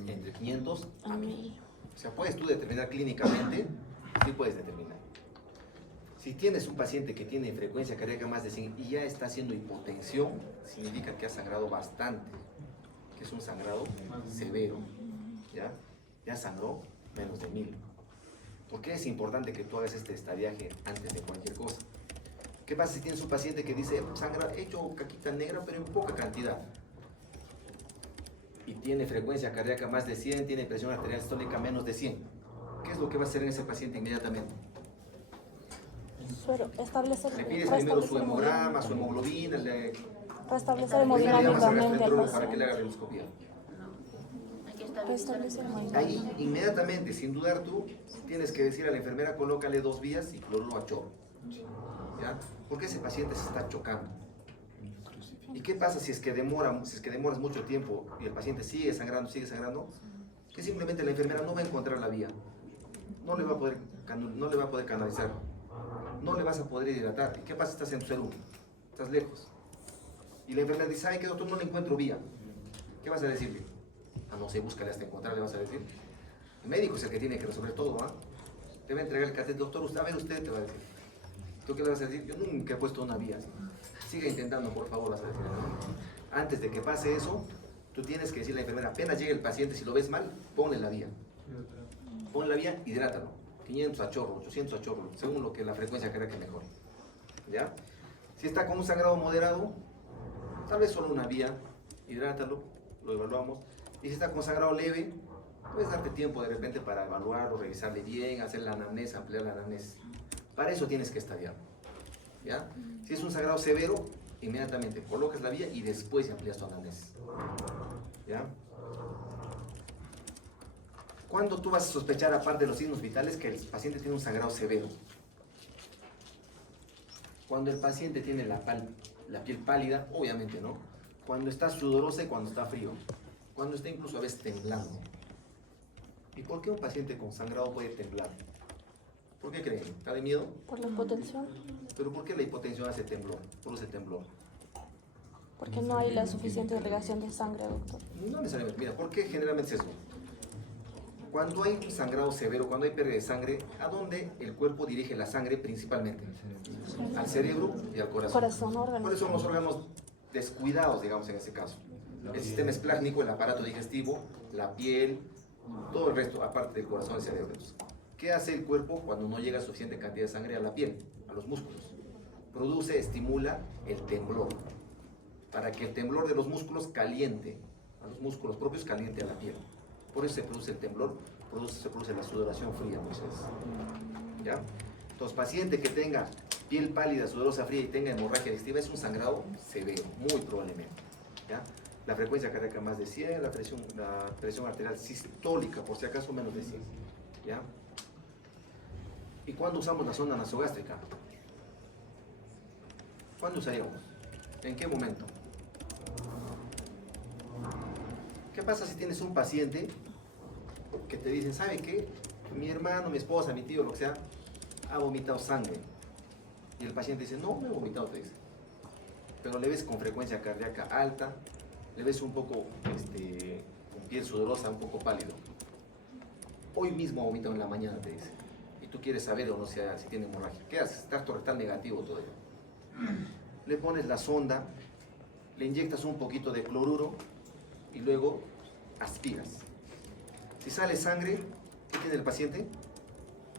Entre 500 a 1000. O sea, puedes tú determinar clínicamente, sí puedes determinar. Si tienes un paciente que tiene frecuencia cardíaca más de 100 y ya está haciendo hipotensión, significa que ha sangrado bastante, que es un sangrado severo. ¿Ya? Ya sangró menos de 1000. ¿Por qué es importante que tú hagas este estadiaje antes de cualquier cosa? ¿Qué pasa si tienes un paciente que dice, sangra, he hecho caquita negra, pero en poca cantidad? Y tiene frecuencia cardíaca más de 100, tiene presión arterial sistólica menos de 100. ¿Qué es lo que va a hacer en ese paciente inmediatamente? Establecer, Le pides primero su hemograma, su hemoglobina, restablecer le llamas al hemodinámicamente al gastroenterólogo para que le haga paciente. endoscopia. Restablecer el Ahí, inmediatamente, sin dudar tú, tienes que decir a la enfermera, colócale 2 vías y cloruro a chorro. ¿Ya? Porque ese paciente se está chocando. ¿Y qué pasa si es que demoras mucho tiempo y el paciente sigue sangrando? Que simplemente la enfermera no va a encontrar la vía. No le va a poder canalizar. No le vas a poder hidratar. ¿Y qué pasa si estás en tu serum? Estás lejos. Y la enfermera dice, ¿sabe qué, doctor? No le encuentro vía. ¿Qué vas a decirle? No sé, búscale hasta encontrar, le vas a decir. El médico es el que tiene que resolver todo, ¿ah? Te va a entregar el catéter, doctor, usted te va a decir. ¿Tú qué le vas a decir? Yo nunca he puesto una vía. Siga intentando, por favor, vas a decir. Antes de que pase eso, tú tienes que decirle a la enfermera, apenas llegue el paciente, si lo ves mal, ponle la vía. Ponle la vía, hidrátalo. 500 a chorro, 800 a chorro, según lo que la frecuencia cardíaca mejor. ¿Ya? Si está con un sangrado moderado, tal vez solo una vía, hidrátalo, lo evaluamos. Y si está con sangrado leve, puedes darte tiempo de repente para evaluarlo, revisarle bien, hacer la anamnesis, ampliar la anamnesis. Para eso tienes que estadiar. ¿Ya? Si es un sangrado severo, inmediatamente colocas la vía y después amplías tu anamnesis. ¿Ya? ¿Cuándo tú vas a sospechar, aparte de los signos vitales, que el paciente tiene un sangrado severo? Cuando el paciente tiene la piel pálida, obviamente, ¿no? cuando está sudorosa y cuando está frío, cuando está incluso a veces temblando. ¿Y por qué un paciente con sangrado puede temblar? ¿Por qué creen? ¿Está de miedo? Por la hipotensión. ¿Pero por qué la hipotensión hace temblor? Produce temblor. Porque no hay la suficiente irrigación de sangre, doctor. No necesariamente. Mira, ¿por qué generalmente es eso? Cuando hay sangrado severo, cuando hay pérdida de sangre, ¿a dónde el cuerpo dirige la sangre principalmente? Al cerebro y al corazón. Corazón, órgano. ¿Cuáles son los órganos descuidados, digamos, en ese caso? El sistema esplácnico, el aparato digestivo, la piel, todo el resto, aparte del corazón y el cerebro. ¿Qué hace el cuerpo cuando no llega suficiente cantidad de sangre a la piel, a los músculos? Produce, estimula el temblor, para que el temblor de los músculos caliente, a los músculos propios caliente a la piel. Por eso se produce el temblor, se produce la sudoración fría, Moisés. ¿Ya? Entonces, paciente que tenga piel pálida, sudorosa, fría y tenga hemorragia digestiva es un sangrado severo, muy probablemente. ¿Ya? La frecuencia cardíaca más de 100, la presión arterial sistólica, por si acaso, menos de 100. ¿Ya? ¿Y cuándo usamos la sonda nasogástrica? ¿Cuándo usaríamos? ¿En qué momento? ¿Qué pasa si tienes un paciente que te dicen, ¿sabe qué? Mi hermano, mi esposa, mi tío, lo que sea, ha vomitado sangre. Y el paciente dice, no, no he vomitado, te dice. Pero le ves con frecuencia cardíaca alta, le ves un poco con piel sudorosa, un poco pálido. Hoy mismo ha vomitado en la mañana, te dice. Y tú quieres saber o no si tiene hemorragia. ¿Qué haces? Tracto rectal negativo todavía. Le pones la sonda, le inyectas un poquito de cloruro y luego aspiras. Si sale sangre, ¿qué tiene el paciente?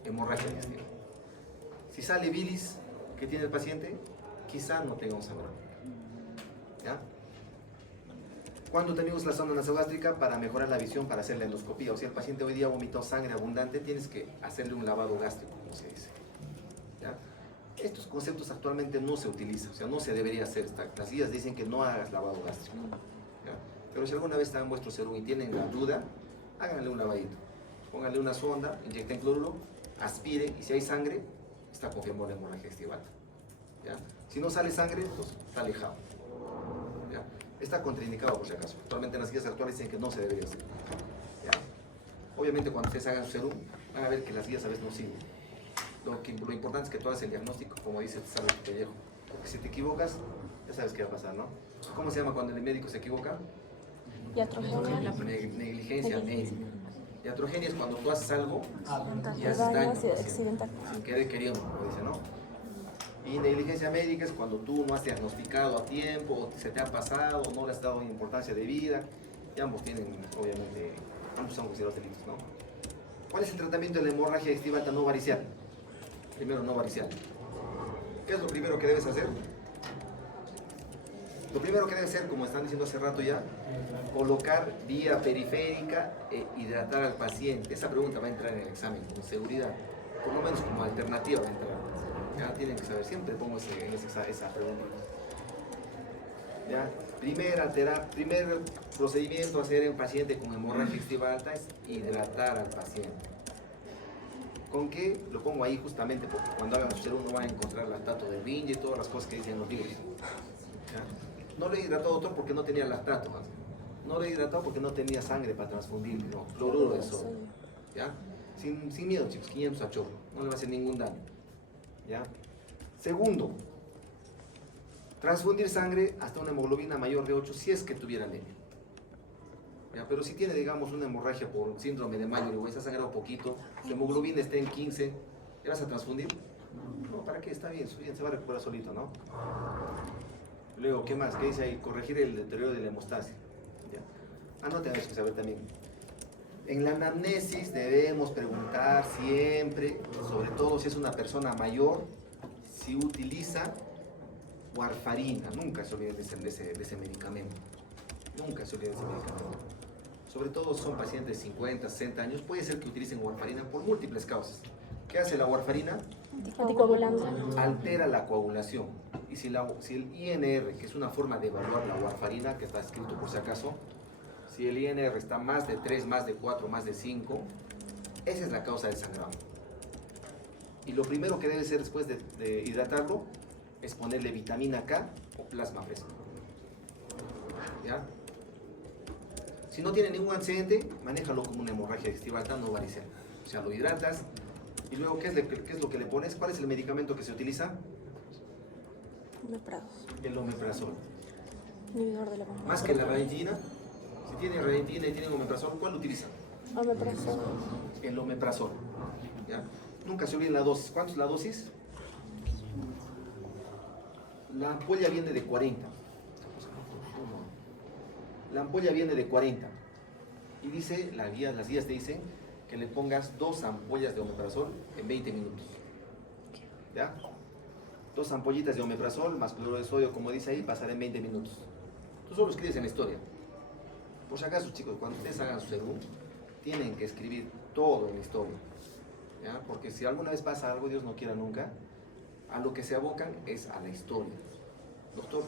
Hemorragia digestiva. Si sale bilis, ¿qué tiene el paciente? Quizá no tenga un sangrado. ¿Ya? ¿Cuándo tenemos la sonda nasogástrica? Para mejorar la visión, para hacer la endoscopía. O sea, el paciente hoy día vomitó sangre abundante, tienes que hacerle un lavado gástrico, como se dice. ¿Ya? Estos conceptos actualmente no se utilizan, o sea, no se debería hacer. Las guías dicen que no hagas lavado gástrico. ¿Ya? Pero si alguna vez están en vuestro serum y tienen la duda, háganle un lavadito. Pónganle una sonda, inyecten cloruro, aspire y si hay sangre, está confirmada la hemorragia digestiva. ¿Ya? Si no sale sangre, pues está alejado. ¿Ya? Está contraindicado por si acaso. Actualmente en las guías actuales dicen que no se debería hacer. ¿Ya? Obviamente cuando ustedes hagan su serum, van a ver que las guías a veces no siguen. Lo importante es que tú hagas el diagnóstico, como dice, te salve tu pellejo. Porque si te equivocas, ya sabes qué va a pasar, ¿no? ¿Cómo se llama cuando el médico se equivoca? Iatrogenia. Negligencia médica. Iatrogenia es cuando tú haces algo y haces Daño daño accidental. sin querer queriendo, como dice, ¿no? Y negligencia médica es cuando tú no has diagnosticado a tiempo, o se te ha pasado, o no le has dado importancia de vida. Y ambos tienen, obviamente, ambos son considerados delitos, ¿no? ¿Cuál es el tratamiento de la hemorragia digestiva alta no varicial? Primero, no varicial. ¿Qué es lo primero que debes hacer? Lo primero que debe ser, como están diciendo hace rato ya, colocar vía periférica e hidratar al paciente. Esa pregunta va a entrar en el examen con seguridad, por lo menos como alternativa va a entrar. Ya tienen que saber, siempre pongo esa pregunta. ¿Ya? Primer procedimiento a hacer en un paciente con hemorragia digestiva alta es hidratar al paciente. ¿Con qué? Lo pongo ahí justamente porque cuando hagan su serum no van a encontrar lactato de Binge y todas las cosas que dicen los libros. ¿Ya? No le he hidratado, doctor, porque no tenía lactato. No le he hidratado porque no tenía sangre para transfundir, no, cloruro de sodio. ¿Ya? Sin miedo, chicos, 500 a chorro, no le va a hacer ningún daño. ¿Ya? Segundo, transfundir sangre hasta una hemoglobina mayor de 8 si es que tuviera anemia. ¿Ya? Pero si tiene, digamos, una hemorragia por síndrome de Mayer-West, ha sangrado poquito, su hemoglobina está en 15, ¿le vas a transfundir? No, ¿para qué? Está bien, se va a recuperar solito, ¿no? Luego, ¿qué más? ¿Qué dice ahí? Corregir el deterioro de la hemostasia. ¿Ya? No tenemos que saber también. En la anamnesis debemos preguntar siempre, sobre todo si es una persona mayor, si utiliza warfarina. Nunca se olviden de ese medicamento. Nunca se olviden de ese medicamento. Sobre todo si son pacientes de 50, 60 años, puede ser que utilicen warfarina por múltiples causas. ¿Qué hace la warfarina? Anticoagulante. Altera la coagulación. Y si el INR, que es una forma de evaluar la warfarina, que está escrito por si acaso, si el INR está más de 3, más de 4, más de 5, esa es la causa del sangrado. Y lo primero que debe hacer después de hidratarlo es ponerle vitamina K o plasma fresco. ¿Ya? Si no tiene ningún antecedente, manéjalo como una hemorragia digestiva alta no varicela. O sea, lo hidratas y luego, ¿qué es lo que le pones? ¿Cuál es el medicamento que se utiliza? Omeprazol. El omeprazol. Inhibidor de la bomba. Más que la ranitidina, si tienen ranitidina y tienen omeprazol, ¿cuál utilizan? Omeprazol. El omeprazol. ¿Ya? Nunca se olviden la dosis. ¿Cuánto es la dosis? La ampolla viene de 40. La ampolla viene de 40. Y dice, las guías te dicen que le pongas 2 ampollas de omeprazol en 20 minutos. ¿Ya? 2 ampollitas de omeprazol más cloruro de sodio, como dice ahí, pasará en 20 minutos. Tú solo escribes en la historia. Por si acaso, chicos, cuando ustedes hagan su según, tienen que escribir todo en la historia. ¿Ya? Porque si alguna vez pasa algo, Dios no quiera nunca, a lo que se abocan es a la historia. Doctor,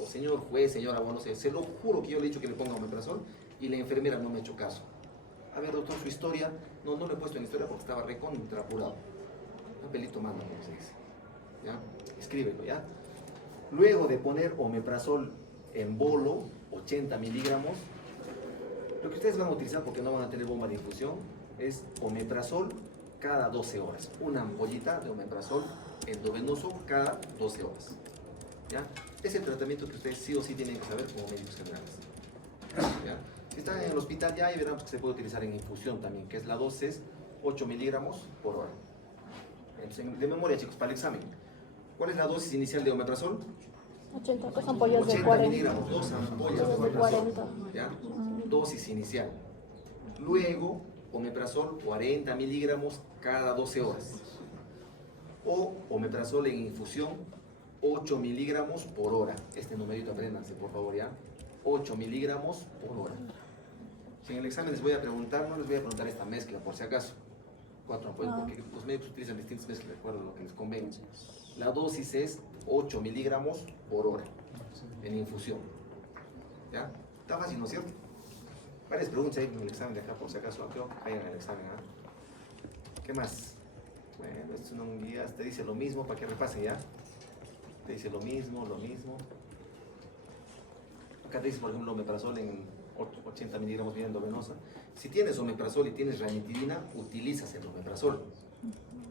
o señor juez, señor abogado, no sé, se lo juro que yo le he dicho que le ponga omeprazol y la enfermera no me ha hecho caso. A ver, doctor, su historia, no lo he puesto en historia porque estaba recontra apurado. Papelito manda, como se dice. ¿Ya? Escríbelo, ¿ya? Luego de poner omeprazol en bolo, 80 miligramos, lo que ustedes van a utilizar, porque no van a tener bomba de infusión, es omeprazol cada 12 horas. Una ampollita de omeprazol endovenoso cada 12 horas. ¿Ya? Es el tratamiento que ustedes sí o sí tienen que saber como médicos generales. ¿Ya? Si están en el hospital ya, y verán que se puede utilizar en infusión también, que es la dosis 8 miligramos por hora. Entonces, de memoria, chicos, para el examen. ¿Cuál es la dosis inicial de omeprazol? 80, 2 ampollas de 80 40. miligramos, 2 ampollas de De omeprazol. 40. ¿Ya? Dosis inicial. Luego, omeprazol 40 miligramos cada 12 horas. O omeprazol en infusión 8 miligramos por hora. Este numerito apréndanse, por favor, ¿ya? 8 miligramos por hora. Si en el examen les voy a preguntar, no les voy a preguntar esta mezcla, por si acaso. 4 ampollas, porque los médicos utilizan distintas mezclas de acuerdo a lo que les convenga. La dosis es 8 miligramos por hora en infusión. ¿Ya? Está fácil, ¿no es cierto? Varias preguntas ahí en el examen de acá, por si acaso. Creo que caigan en el examen, ¿ah? ¿Qué más? Bueno, esto es un guía, te dice lo mismo para que repasen, ¿ya? Te dice lo mismo, lo mismo. Acá te dice, por ejemplo, omeprazol en 80 miligramos vía endovenosa. Si tienes omeprazol y tienes ranitidina, utilizas el omeprazol.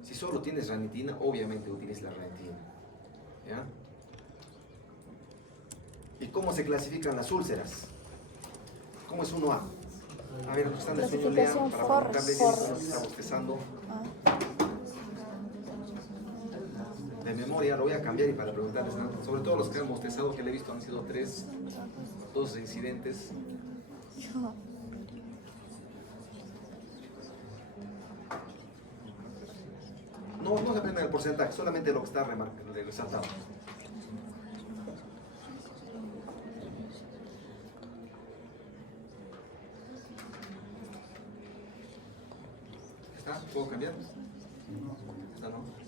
Si solo tienes ranitidina, obviamente utilizas la ranitidina. ¿Ya? ¿Y cómo se clasifican las úlceras? ¿Cómo es 1A? A ver, están de sueño, lean para preguntarles si está bostezando. De memoria lo voy a cambiar y para preguntarles, ¿no? Sobre todo los que han bostezado, que le he visto han sido 2 incidentes. No se aprenda el porcentaje, solamente lo que está resaltado. ¿Está? ¿Puedo cambiar? ¿Está, no?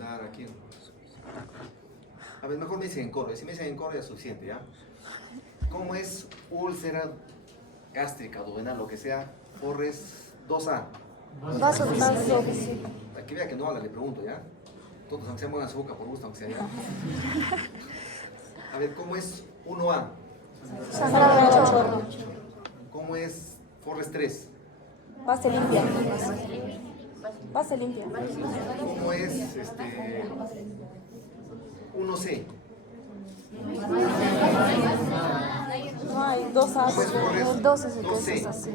¿A quién? A ver, mejor me dicen en coro. Si me dicen en coro ya es suficiente, ¿ya? ¿Cómo es úlcera gástrica, duodenal, lo que sea? Forres 2A. Vasos. Aquí vea que no habla, le pregunto, ¿ya? Todos, aunque sea muevan su boca por gusto, aunque sea ya. A ver, ¿cómo es 1A? Sangrado de chorro. ¿Cómo es Forres 3? Base limpia. Base limpia. ¿Cómo es 1C? No hay 2 A. ¿Cómo es Forres 2C? así.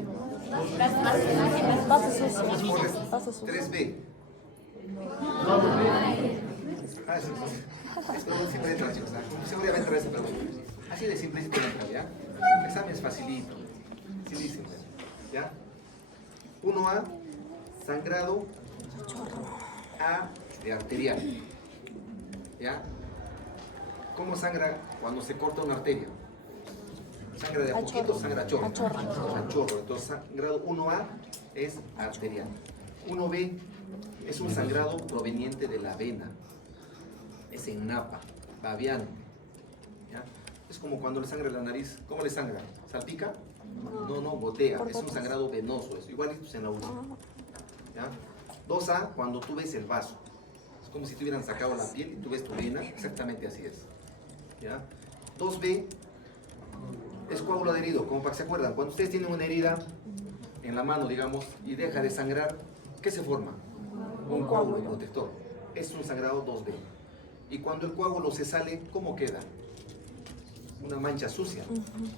Base ¿Cómo es sucia. Forres 3B? Ah, sí. Esto siempre entra, chicos. Seguramente entra esa pregunta. Así de simplecito entra, ¿ya? El examen es facilito. Facilísimo, ¿ya? 1A, sangrado A de arterial. ¿Ya? ¿Cómo sangra cuando se corta una arteria? ¿Sangra de a poquito o sangra a chorro? A chorro. Entonces, sangrado 1A es arterial. 1B es un sangrado proveniente de la vena. Es en napa, babeante. ¿Ya? Es como cuando le sangra la nariz. ¿Cómo le sangra? ¿Salpica? No, gotea. Por Es un gotas. sangrado venoso. Es igualito en la uña. ¿Ya? 2A, cuando tú ves el vaso. Es como si te hubieran sacado la piel y tú ves tu vena. Exactamente así es. ¿Ya? 2B es coágulo adherido. Como para que se acuerdan, cuando ustedes tienen una herida en la mano, digamos, y deja de sangrar, ¿qué se forma? Un coágulo protector. Es un sangrado 2B. Y cuando el coágulo se sale, ¿cómo queda? Una mancha sucia.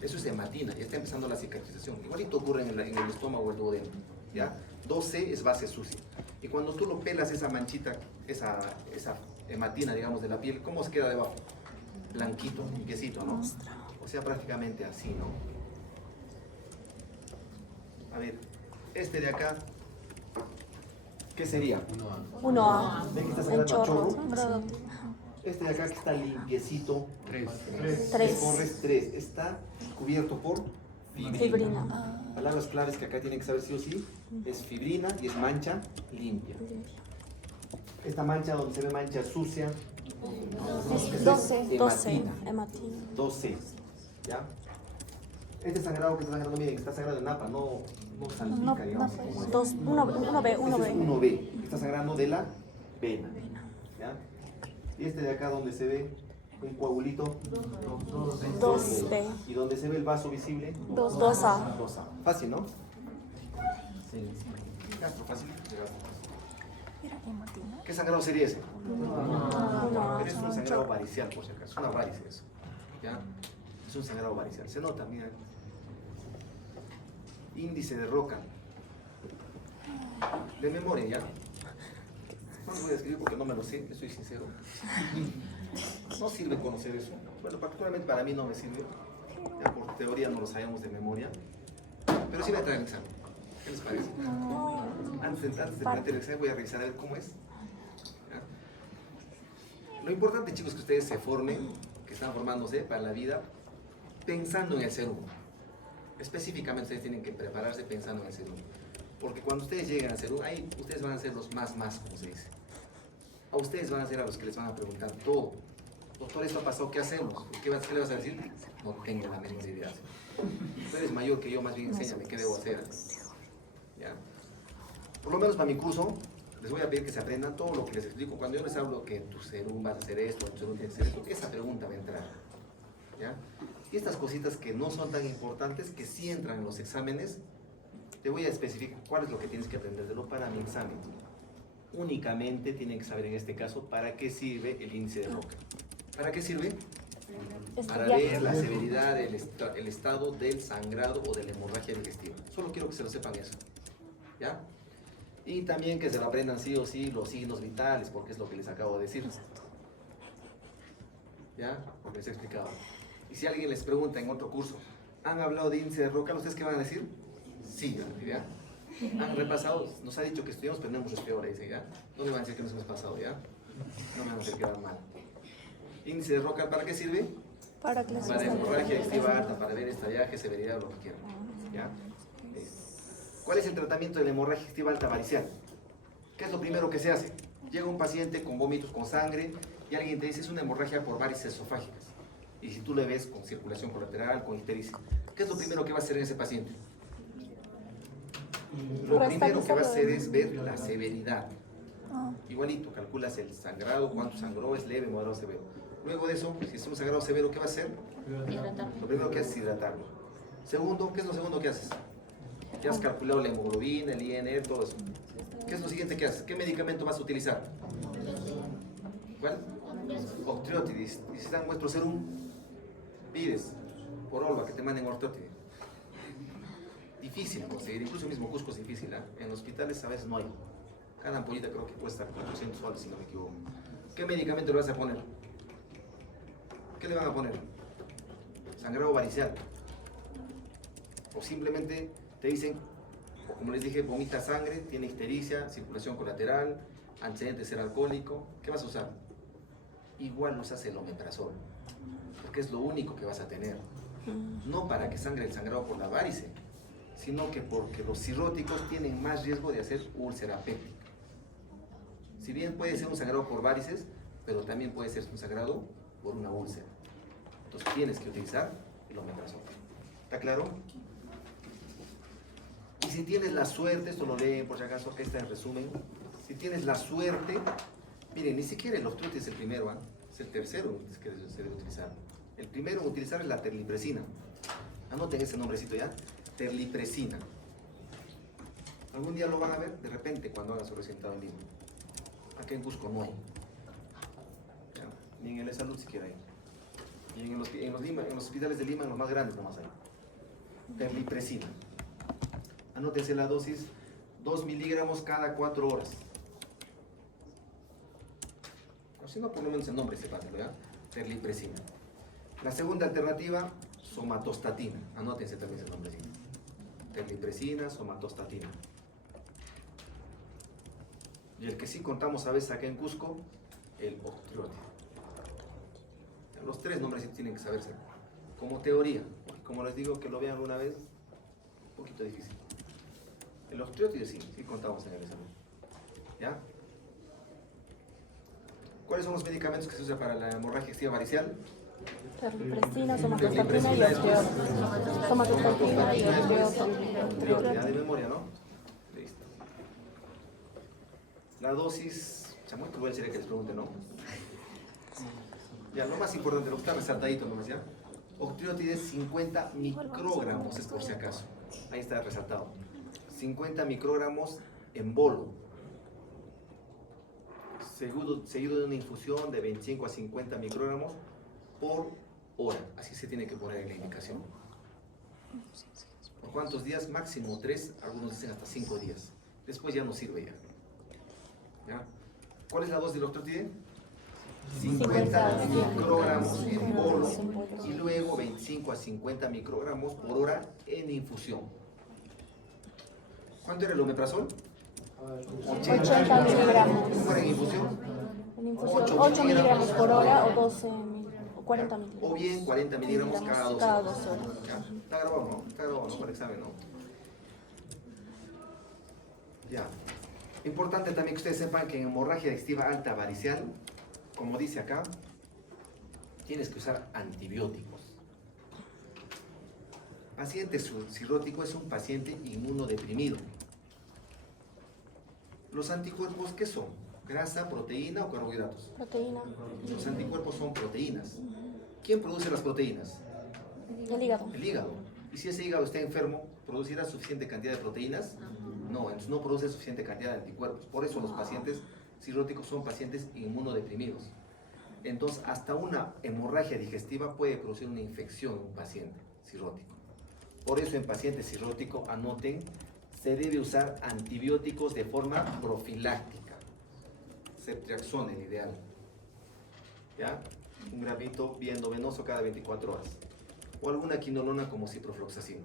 Eso es hematina, ya está empezando la cicatrización. Igualito ocurre en el estómago o el duodeno. ¿Ya? 2C es base sucia. Y cuando tú lo pelas, esa manchita, esa hematina, digamos, de la piel, ¿cómo se queda debajo? Blanquito, limpiecito, ¿no? O sea, prácticamente así, ¿no? A ver, este de acá, ¿qué sería? 1A. ¿Ven que está En sangrando a chorro. chorro? Este de acá que está limpiecito, 3. corres 3, está cubierto por fibrina. Fibrina. Palabras claves que acá tienen que saber sí o sí, es fibrina y es mancha limpia. Esta mancha donde se ve mancha sucia, Es 12. Hematina. 12, ¿ya? Este sangrado que está sangrando, miren, está sangrando en napa, no salpica, digamos. como es. 1B. Este es 1B, está sangrando de la vena, ¿ya? Y este de acá donde se ve un coagulito, 2B. y donde se ve el vaso visible, 2A. 2A. Fácil, ¿no? Sí. Gastro fácil. de gastro. ¿Era hematina? ¿Qué sangrado sería ese? 1A. Pero es un sangrado varicial, por si acaso. Es una varice eso. ¿Ya? Es un sangrado varicial. Se nota, mira. Índice de Roca. De memoria, ¿ya? No lo voy a escribir porque no me lo sé, le soy sincero. No sirve conocer eso. Bueno, particularmente para mí no me sirve. Ya por teoría no lo sabemos de memoria. Pero sí voy a traer el examen. ¿Qué les parece? Antes de plantear el examen voy a revisar a ver cómo es. ¿Ya? Lo importante, chicos, es que ustedes se formen, que están formándose para la vida, pensando en el ser humano. Específicamente ustedes tienen que prepararse pensando en el ser humano. Porque cuando ustedes lleguen al ser humano, ahí ustedes van a ser los más, como se dice. A ustedes van a ser a los que les van a preguntar todo. Doctor, esto ha pasado, ¿qué hacemos? ¿Qué le vas a decir? No tengo la menor idea. Tú eres mayor que yo, más bien enséñame qué debo hacer. ¿Ya? Por lo menos para mi curso, les voy a pedir que se aprendan todo lo que les explico. Cuando yo les hablo que tu serum vas a hacer esto, tu serum tienes que hacer esto, esa pregunta va a entrar. ¿Ya? Y estas cositas que no son tan importantes, que sí entran en los exámenes, te voy a especificar cuál es lo que tienes que aprendértelo para mi examen. Únicamente tienen que saber en este caso para qué sirve el índice de Roca. ¿Para qué sirve? Para ver la severidad, el estado del sangrado o de la hemorragia digestiva. Solo quiero que se lo sepan eso. ¿Ya? Y también que se lo aprendan sí o sí los signos vitales, porque es lo que les acabo de decir. ¿Ya? Porque les he explicado. Y si alguien les pregunta en otro curso, ¿han hablado de índice de Roca? ¿Ustedes qué van a decir? Sí, ¿ya? Han repasado, nos ha dicho que estudiamos, pero no hemos estudiado ahora, dice, ¿ya? No le van a decir que nos hemos pasado, ¿ya? No me van a hacer quedar mal. Índice de Roca, ¿para qué sirve? Para Para hemorragia digestiva alta, para ver estallaje, severidad, lo que quieran. ¿Ya? ¿Cuál es el tratamiento de la hemorragia digestiva alta varicial? ¿Qué es lo primero que se hace? Llega un paciente con vómitos, con sangre, y alguien te dice es una hemorragia por varices esofágicas. Y si tú le ves con circulación colateral, con ictericia, ¿qué es lo primero que va a hacer en ese paciente? Lo primero que va a hacer es ver la severidad. Igualito, calculas el sangrado, cuánto sangró, es leve, moderado, severo. Luego de eso, si es un sangrado severo, ¿qué va a hacer? Hidratar. Lo primero que haces es hidratarlo. Segundo, ¿qué es lo segundo que haces? Ya has calculado la hemoglobina, el INR, todo eso. ¿Qué es lo siguiente que haces? ¿Qué medicamento vas a utilizar? ¿Cuál? Octreotidis. Y si están vuestro serum, pides por Olva que te manden octreotidis. Difícil conseguir, incluso el mismo Cusco es difícil. En hospitales a veces no hay. Cada ampollita creo que cuesta 400 soles, si no me equivoco. ¿Qué medicamento le vas a poner? ¿Qué le van a poner? Sangrado varicial. O simplemente te dicen, o como les dije, vomita sangre, tiene ictericia, circulación colateral, antecedente de ser alcohólico. ¿Qué vas a usar? Igual usas el omeprazol, porque es lo único que vas a tener. No para que sangre el sangrado por la varice, sino que porque los cirróticos tienen más riesgo de hacer úlcera péptica. Si bien puede ser un sangrado por varices, pero también puede ser un sangrado por una úlcera. Entonces tienes que utilizar el omeprazol. ¿Está claro? si tienes la suerte, esto lo leen por si acaso, que está en resumen, si tienes la suerte, miren, ni siquiera el Octreotide es el primero, ¿ah? Es el tercero que se debe utilizar. El primero en utilizar es la terlipresina. Anoten ese nombrecito ya, terlipresina. Algún día lo van a ver de repente cuando haga su recetado en Lima. Acá en Cusco no hay. ¿Ya? Ni en el de salud siquiera hay. Y en los hospitales de Lima, en los más grandes nomás hay. Terlipresina. Anótense la dosis, 2 miligramos cada 4 horas. O si no, por lo menos el nombre, sepárenlo, ¿ya? Terlipresina. La segunda alternativa, somatostatina. Anótense también ese nombrecito. Terlipresina, somatostatina. Y el que sí contamos a veces acá en Cusco, el Octreotide. Los 3 nombrecitos tienen que saberse como teoría. Porque como les digo, que lo vean una vez, un poquito difícil. El Octreotide sí contamos en el examen. ¿Ya? ¿Cuáles son los medicamentos que se usan para la hemorragia digestiva varicial? Terlipresina, somatostatina y osteoto. Somatostatina y osteoto. Ya de memoria, ¿no? Listo. La dosis, o sea, muy cruel sería que les pregunte, ¿no? Ya, lo más importante, lo que está resaltadito nomás, ¿ya? Octreotide 50 microgramos, es por si acaso. Ahí está resaltado. 50 microgramos en bolo. Seguido de una infusión de 25 a 50 microgramos por hora. Así se tiene que poner en la indicación. ¿Por cuántos días? Máximo 3, algunos dicen hasta 5 días. Después ya no sirve ya. ¿Ya? ¿Cuál es la dosis del Octreotide? 50 microgramos en bolo y luego 25 a 50 microgramos por hora en infusión. ¿Cuánto era el omeprazol? 80 miligramos. ¿Cómo era en infusión? En infusión, 8 miligramos por hora o 12 o 40 miligramos. O bien 40 miligramos cada 12 Cada horas. 12 horas. ¿Ya? Está grabado, ¿no? Está grabado, ¿no? Para el examen, ¿no? Ya. Importante también que ustedes sepan que en hemorragia digestiva alta varicial, como dice acá, tienes que usar antibióticos. Paciente cirrótico es un paciente inmunodeprimido. ¿Los anticuerpos qué son? ¿Grasa, proteína o carbohidratos? Proteína. Los anticuerpos son proteínas. ¿Quién produce las proteínas? El hígado. El hígado. ¿Y si ese hígado está enfermo, producirá suficiente cantidad de proteínas? No, entonces no produce suficiente cantidad de anticuerpos. Por eso los pacientes cirróticos son pacientes inmunodeprimidos. Entonces, hasta una hemorragia digestiva puede producir una infección en un paciente cirrótico. Por eso en paciente cirrótico, anoten, se debe usar antibióticos de forma profiláctica. Ceftriaxona el ideal. ¿Ya? Un gramito bien endovenoso cada 24 horas. O alguna quinolona como ciprofloxacin.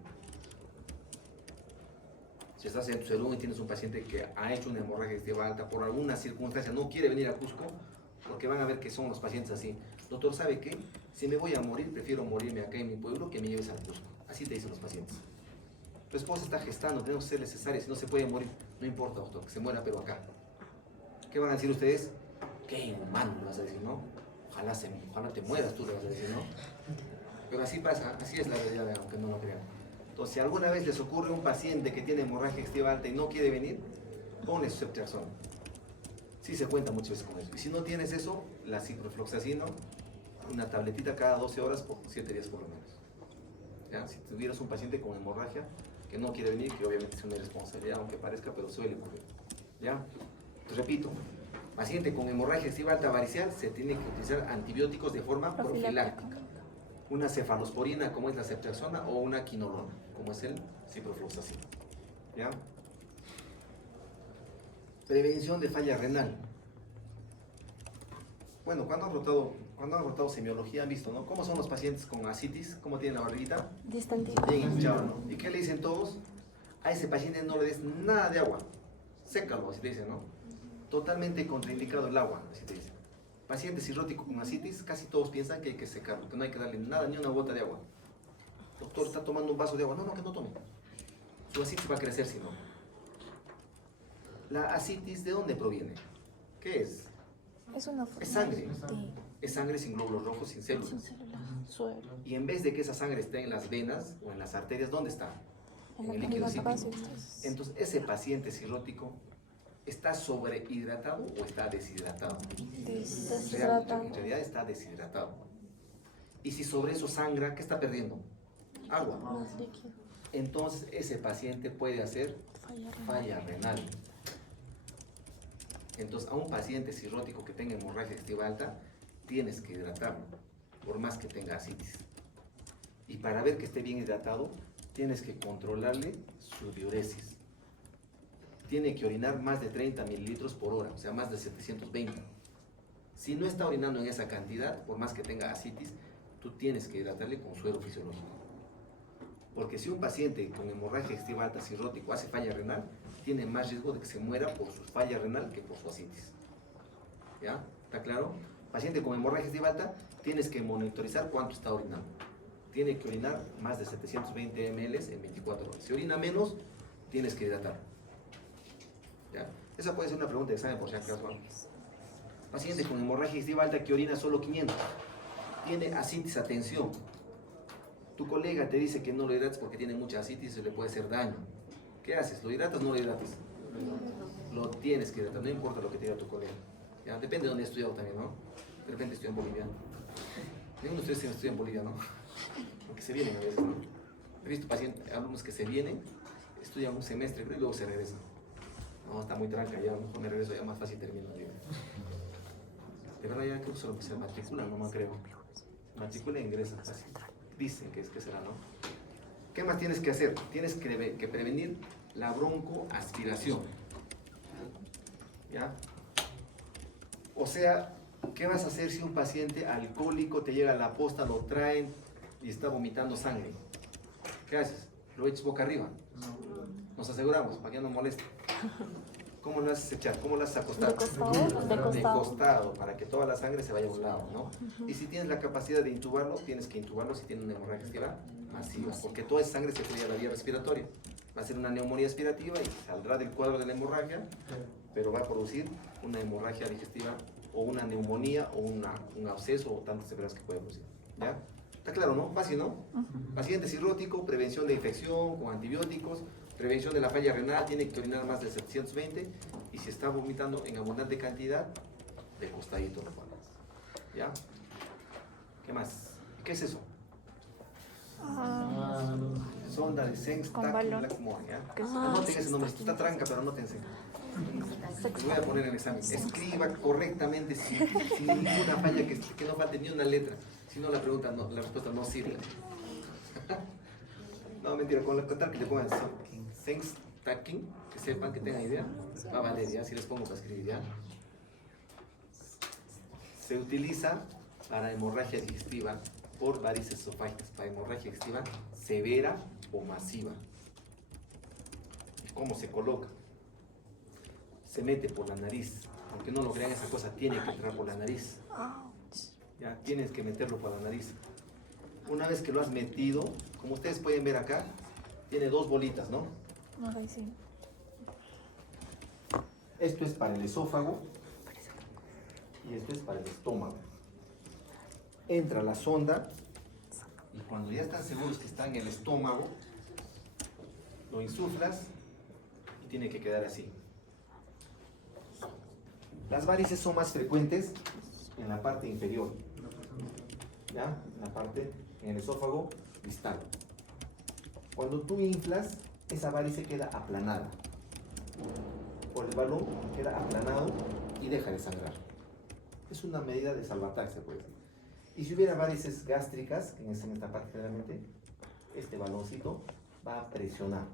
Si estás en tu salud y tienes un paciente que ha hecho una hemorragia digestiva alta por alguna circunstancia, no quiere venir a Cusco, porque van a ver que son los pacientes así. Doctor, ¿sabe qué? Si me voy a morir, prefiero morirme acá en mi pueblo que me lleves al Cusco. Así te dicen los pacientes. Tu esposa está gestando, tenemos que ser cesárea, si no se puede morir, no importa, doctor, que se muera, pero acá. ¿Qué van a decir ustedes? Qué inhumano, le vas a decir, ¿no? Ojalá te mueras tú, le vas a decir, ¿no? Pero así pasa, así es la realidad, aunque no lo crean. Entonces, si alguna vez les ocurre un paciente que tiene hemorragia digestiva alta y no quiere venir, ponle su ceftriaxona. Sí se cuenta muchas veces con eso. Y si no tienes eso, la ciprofloxacino, una tabletita cada 12 horas por 7 días por lo menos. ¿Ya? Si tuvieras un paciente con hemorragia que no quiere venir, que obviamente es una irresponsabilidad, aunque parezca, pero suele ocurrir. ¿Ya? Entonces, repito, paciente con hemorragia digestiva alta varicial se tiene que utilizar antibióticos de forma profiláctica. Una cefalosporina, como es la ceftriaxona, o una quinolona, como es el ciprofloxacin. ¿Ya? Prevención de falla renal. Bueno, cuando han rotado semiología han visto, ¿no? ¿Cómo son los pacientes con ascitis? ¿Cómo tienen la barriguita? Distendida. Bien hinchado, ¿no? ¿Y qué le dicen todos? A ese paciente no le des nada de agua. Sécalo, así te dicen, ¿no? Totalmente contraindicado el agua, así te dicen. Paciente cirrótico con ascitis, casi todos piensan que hay que secarlo, que no hay que darle nada, ni una gota de agua. Doctor, está tomando un vaso de agua. No, que no tome. Su ascitis va a crecer si no. ¿La ascitis de dónde proviene? ¿Qué es? Es una forma Es sangre. de- Es sangre sin glóbulos rojos, sin células. Sin células. Suero. Y en vez de que esa sangre esté en las venas o en las arterias, ¿dónde está? En en la el líquido cantidad cítrico. base, Entonces, ese paciente cirrótico está sobrehidratado o está deshidratado. Deshidratado. En realidad está deshidratado. Y si sobre eso sangra, ¿qué está perdiendo? Agua. Más líquido. Entonces, ese paciente puede hacer falla renal. Entonces, a un paciente cirrótico que tenga hemorragia digestiva alta, tienes que hidratarlo, por más que tenga ascitis. Y para ver que esté bien hidratado, tienes que controlarle su diuresis. Tiene que orinar más de 30 mililitros por hora, o sea, más de 720. Si no está orinando en esa cantidad, por más que tenga ascitis, tú tienes que hidratarle con suero fisiológico. Porque si un paciente con hemorragia digestiva alta cirrótico hace falla renal, tiene más riesgo de que se muera por su falla renal que por su ascitis. ¿Ya? ¿Está claro? Paciente con hemorragia digestiva alta, tienes que monitorizar cuánto está orinando. Tiene que orinar más de 720 ml en 24 horas. Si orina menos, tienes que hidratar. ¿Ya? Esa puede ser una pregunta de examen por si acaso. Paciente con hemorragia digestiva alta que orina solo 500. Tiene ascitis, atención. Tu colega te dice que no lo hidrates porque tiene mucha ascitis y se le puede hacer daño. ¿Qué haces? ¿Lo hidratas o no lo hidratas? Lo tienes que hidratar, no importa lo que te diga tu colega. ¿Ya? Depende de dónde he estudiado también, ¿no? De repente estoy en Bolivia. Ninguno de ustedes estudia en Bolivia, ¿no? Porque se vienen a veces, ¿no? He visto pacientes, alumnos que se vienen, estudian un semestre y luego se regresan. No, está muy tranca, ya mejor me regreso, ya más fácil termino. Digo. De verdad ya creo que solo se matriculan, no me creo. Matricula e ingresa fácil. Dicen que será, ¿no? ¿Qué más tienes que hacer? Tienes que prevenir la broncoaspiración. ¿Ya? O sea, ¿qué vas a hacer si un paciente alcohólico te llega a la posta, lo traen y está vomitando sangre? ¿Qué haces? Lo echas boca arriba. Nos aseguramos, para que no moleste. ¿Cómo lo haces echar? ¿Cómo lo haces acostar? De costado. De costado, para que toda la sangre se vaya a un lado, ¿no? Y si tienes la capacidad de intubarlo, tienes que intubarlo si tiene una hemorragia digestiva masiva, porque toda esa sangre se fluye a la vía respiratoria. Va a ser una neumonía aspirativa y saldrá del cuadro de la hemorragia, pero va a producir una hemorragia digestiva o una neumonía o un absceso o tantas severas que puede producir. ¿Ya? ¿Está claro, no? Fácil, ¿no? Paciente cirrótico, prevención de infección con antibióticos, prevención de la falla renal, tiene que orinar más de 720 y si está vomitando en abundante cantidad, de costadito lo pones. ¿Ya? ¿Qué más? ¿Qué es eso? Sonda de Sense Con Stacking balón. Blackmore, ¿ya? Que es- Anoten ese nombre, está tranca, pero anótense. Les voy a poner en el examen. Escriba correctamente sin ninguna falla, que no falte ni una letra. Si no, la respuesta no sirve. No, mentira, con tal que le pongan Sense Stacking, que sepan, que tengan idea, va a valer, ¿ya? Si les pongo para escribir, ¿ya? Se utiliza para hemorragia digestiva por varices esofágicas, para hemorragia digestiva severa o masiva. ¿Cómo se coloca? Se mete por la nariz. Aunque no lo crean, esa cosa tiene que entrar por la nariz. Ya, tienes que meterlo por la nariz. Una vez que lo has metido, como ustedes pueden ver acá, tiene dos bolitas, ¿no? Ahí sí. Esto es para el esófago y esto es para el estómago. Entra la sonda y cuando ya están seguros que está en el estómago, lo insuflas y tiene que quedar así. Las varices son más frecuentes en la parte inferior, ¿ya? En el esófago distal. Cuando tú inflas, esa varice queda aplanada. Por el balón queda aplanado y deja de sangrar. Es una medida de salvataje, se puede decir. Y si hubiera varices gástricas, en esta parte generalmente, este baloncito va a presionar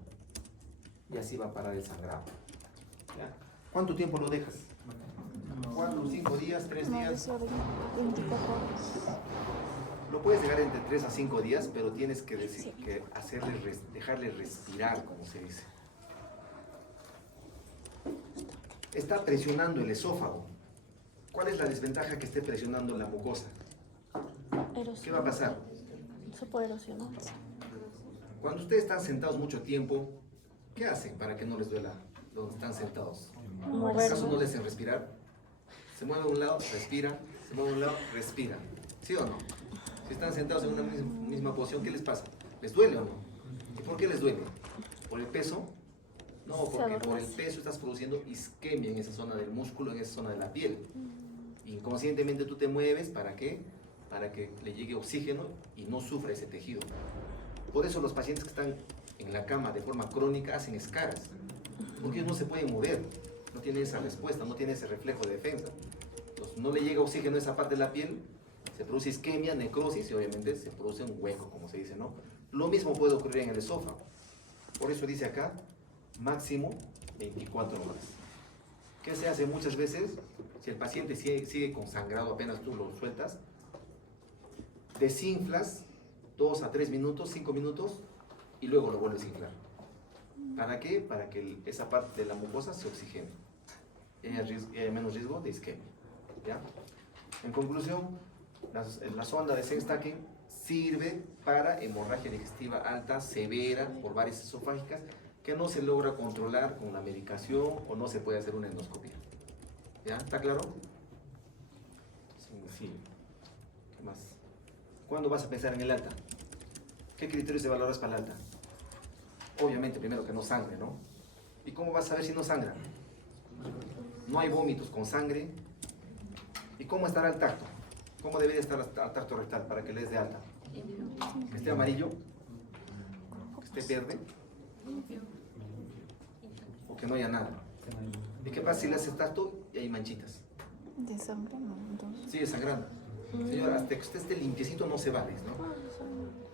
y así va a parar el sangrado. ¿Ya? ¿Cuánto tiempo lo dejas? 4, 5 días, 3 No, días. eso de 24 horas. Lo puedes dejar entre 3 a 5 días, pero tienes que, dejarle respirar, como se dice. Está presionando el esófago. ¿Cuál es la desventaja que esté presionando la mucosa? ¿Qué va a pasar? Se puede erosionar. Cuando ustedes están sentados mucho tiempo, ¿qué hacen para que no les duela donde están sentados? ¿Acaso no les hacen respirar? Se mueve a un lado, respira. Se mueve a un lado, respira. ¿Sí o no? Si están sentados en una misma posición, ¿qué les pasa? ¿Les duele o no? ¿Y por qué les duele? ¿Por el peso? No, Se porque por el adormece. peso estás produciendo isquemia en esa zona del músculo, en esa zona de la piel. Inconscientemente tú te mueves, ¿para qué? Para que le llegue oxígeno y no sufra ese tejido. Por eso los pacientes que están en la cama de forma crónica hacen escaras, porque ellos no se pueden mover, no tienen esa respuesta, no tienen ese reflejo de defensa. Entonces, no le llega oxígeno a esa parte de la piel, se produce isquemia, necrosis y obviamente se produce un hueco, como se dice, ¿no? Lo mismo puede ocurrir en el esófago. Por eso dice acá, máximo 24 horas. ¿Qué se hace muchas veces? Si el paciente sigue con sangrado apenas tú lo sueltas, desinflas 2 a 3 minutos, 5 minutos y luego lo vuelves a inflar. ¿Para qué? Para que esa parte de la mucosa se oxigene y haya menos riesgo de isquemia. ¿Ya? En conclusión, la sonda de Sengstaken sirve para hemorragia digestiva alta, severa, por varices esofágicas, que no se logra controlar con la medicación o no se puede hacer una endoscopia. ¿Ya? ¿Está claro? Sí. ¿Qué más? ¿Cuándo vas a pensar en el alta? ¿Qué criterios de valoras para el alta? Obviamente, primero que no sangre, ¿no? ¿Y cómo vas a saber si no sangra? No hay vómitos con sangre. ¿Y cómo estará el tacto? ¿Cómo debería estar el tacto rectal para que le des de alta? Que esté amarillo, que esté verde, o que no haya nada. ¿Y qué pasa si le haces tacto y hay manchitas? De sangre, no, entonces. Sigue sangrando. Señora, hasta que usted esté limpiecito no se vale, ¿no?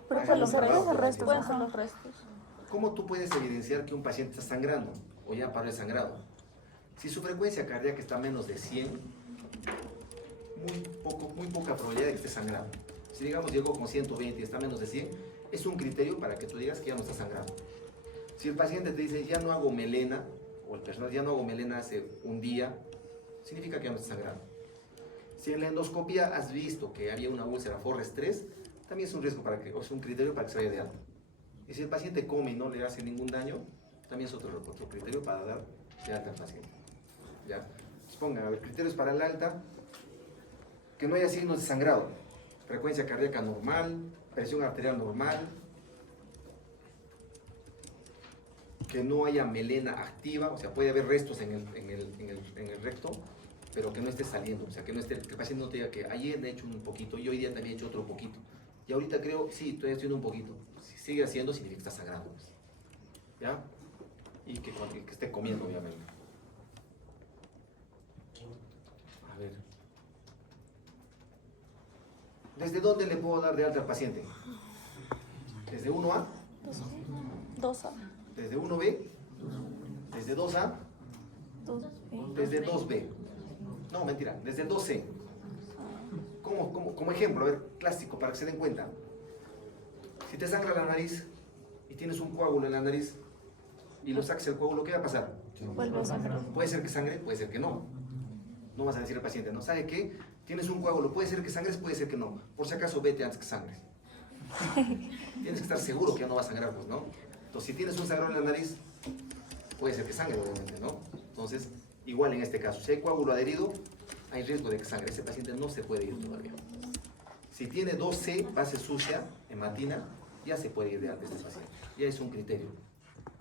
Pero Haga pues los un trabajo de restos, pueden ser limpieza. los restos. ¿Cómo tú puedes evidenciar que un paciente está sangrando o ya paró el sangrado? Si su frecuencia cardíaca está a menos de 100, muy poca probabilidad de que esté sangrando. Si digamos llegó con 120 y está a menos de 100, es un criterio para que tú digas que ya no está sangrando. Si el paciente te dice ya no hago melena, o el personal ya no hago melena hace un día, significa que ya no está sangrando. Si en la endoscopia has visto que había una úlcera Forrest 3, también es un riesgo o es un criterio para que se vaya de alta. Y si el paciente come y no le hace ningún daño, también es otro criterio para dar de alta al paciente. ¿Ya? Entonces pongan, a ver, criterios para el alta: que no haya signos de sangrado, frecuencia cardíaca normal, presión arterial normal, que no haya melena activa, o sea, puede haber restos en el recto, pero que no esté saliendo, o sea, que el paciente no te diga que ayer he hecho un poquito y hoy día también he hecho otro poquito. Y ahorita creo, sí, estoy haciendo un poquito. Si sigue haciendo, significa que está sangrando. Pues. ¿Ya? Y que esté comiendo, obviamente. A ver. ¿Desde dónde le puedo dar de alta al paciente? ¿Desde 1A? 2A. ¿Desde 1B? ¿Desde 2A? 2B. Desde 2B. No, mentira, desde 2C. Como ejemplo, a ver, clásico, para que se den cuenta. Si te sangra la nariz y tienes un coágulo en la nariz y lo sacas el coágulo, ¿qué va a pasar? Vuelve a sangrar. Puede ser que sangre, puede ser que no. No vas a decir al paciente, ¿no? ¿Sabe qué? Tienes un coágulo, puede ser que sangres, puede ser que no. Por si acaso, vete antes que sangres. Tienes que estar seguro que ya no va a sangrar, pues, ¿no? Entonces, si tienes un sangrado en la nariz, puede ser que sangre, obviamente, ¿no? Entonces, igual en este caso, si hay coágulo adherido, hay riesgo de que sangre. Ese paciente no se puede ir todavía. Si tiene 2C, base sucia, hematina, ya se puede ir de alta este paciente. Ya es un criterio.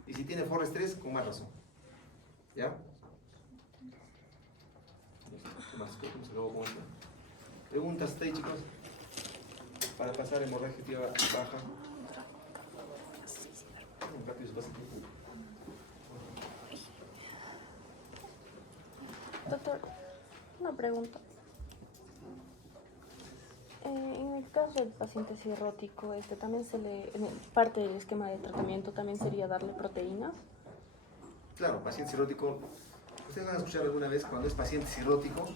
Y si tiene Forrest 3, con más razón. ¿Ya? ¿Qué más? ¿Cómo se acabó con esto? Preguntas, ¿ustedes, chicos? Para pasar hemorragia activa baja. Rápido se pasa el tiempo. Doctor, una pregunta. En el caso del paciente cirrótico, también parte del esquema de tratamiento también sería darle proteínas. Claro, paciente cirrótico. Ustedes van a escuchar alguna vez cuando es paciente cirrótico,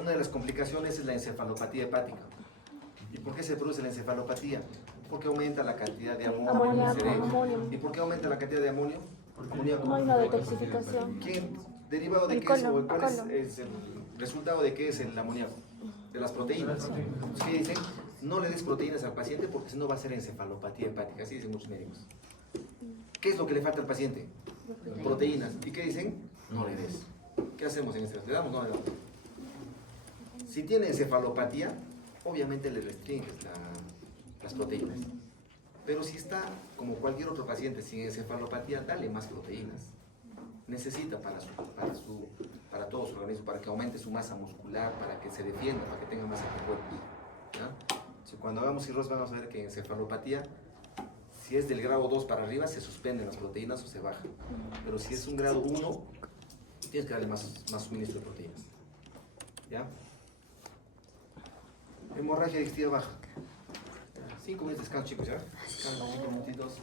una de las complicaciones es la encefalopatía hepática. ¿Y por qué se produce la encefalopatía? Porque aumenta la cantidad de amonio en el cerebro. Amonio. ¿Y por qué aumenta la cantidad de amonio? Amoníaco. No hay una detoxificación. ¿Derivado de El qué es? colon, ¿O cuál colon. es el resultado de qué es el amoníaco? De las proteínas. Entonces, ¿qué dicen? No le des proteínas al paciente porque si no va a ser encefalopatía hepática. Así dicen muchos médicos. ¿Qué es lo que le falta al paciente? Proteínas. ¿Y qué dicen? No le des. ¿Qué hacemos en este caso? ¿Le damos o no le damos? Si tiene encefalopatía, obviamente le restringes las proteínas. Pero si está como cualquier otro paciente sin encefalopatía, dale más proteínas. Necesita para todo su organismo, para que aumente su masa muscular, para que se defienda, para que tenga más anticuerpos. ¿Ya? Si cuando hagamos cirrosis vamos a ver que en encefalopatía, si es del grado 2 para arriba, se suspenden las proteínas o se bajan. Pero si es un grado 1, tienes que darle más suministro de proteínas. ¿Ya? Hemorragia digestiva baja. 5 minutos de descanso, chicos, ¿ya? Descanso, 5 minutitos.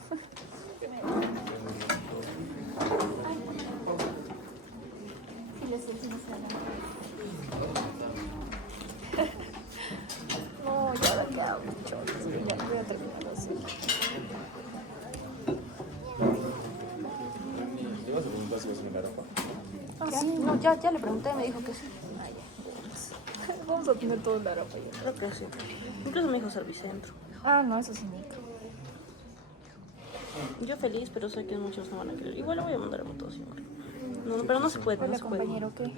No, ya ahora qué hago, chotas, ya voy a terminar así. ¿Le vas a preguntar si vas a poner la ropa? Ah, sí, no, ya le pregunté, me dijo que sí. Ah, ya. Vamos a tener todo en la ropa ya. Creo que sí. Incluso me dijo Servicentro. Ah, no, eso sí, Nico. Yo feliz, pero sé que muchos no van a querer. Igual le voy a mandar a todos igual. No, pero no se puede, Hola, no se puede. compañero, ¿qué?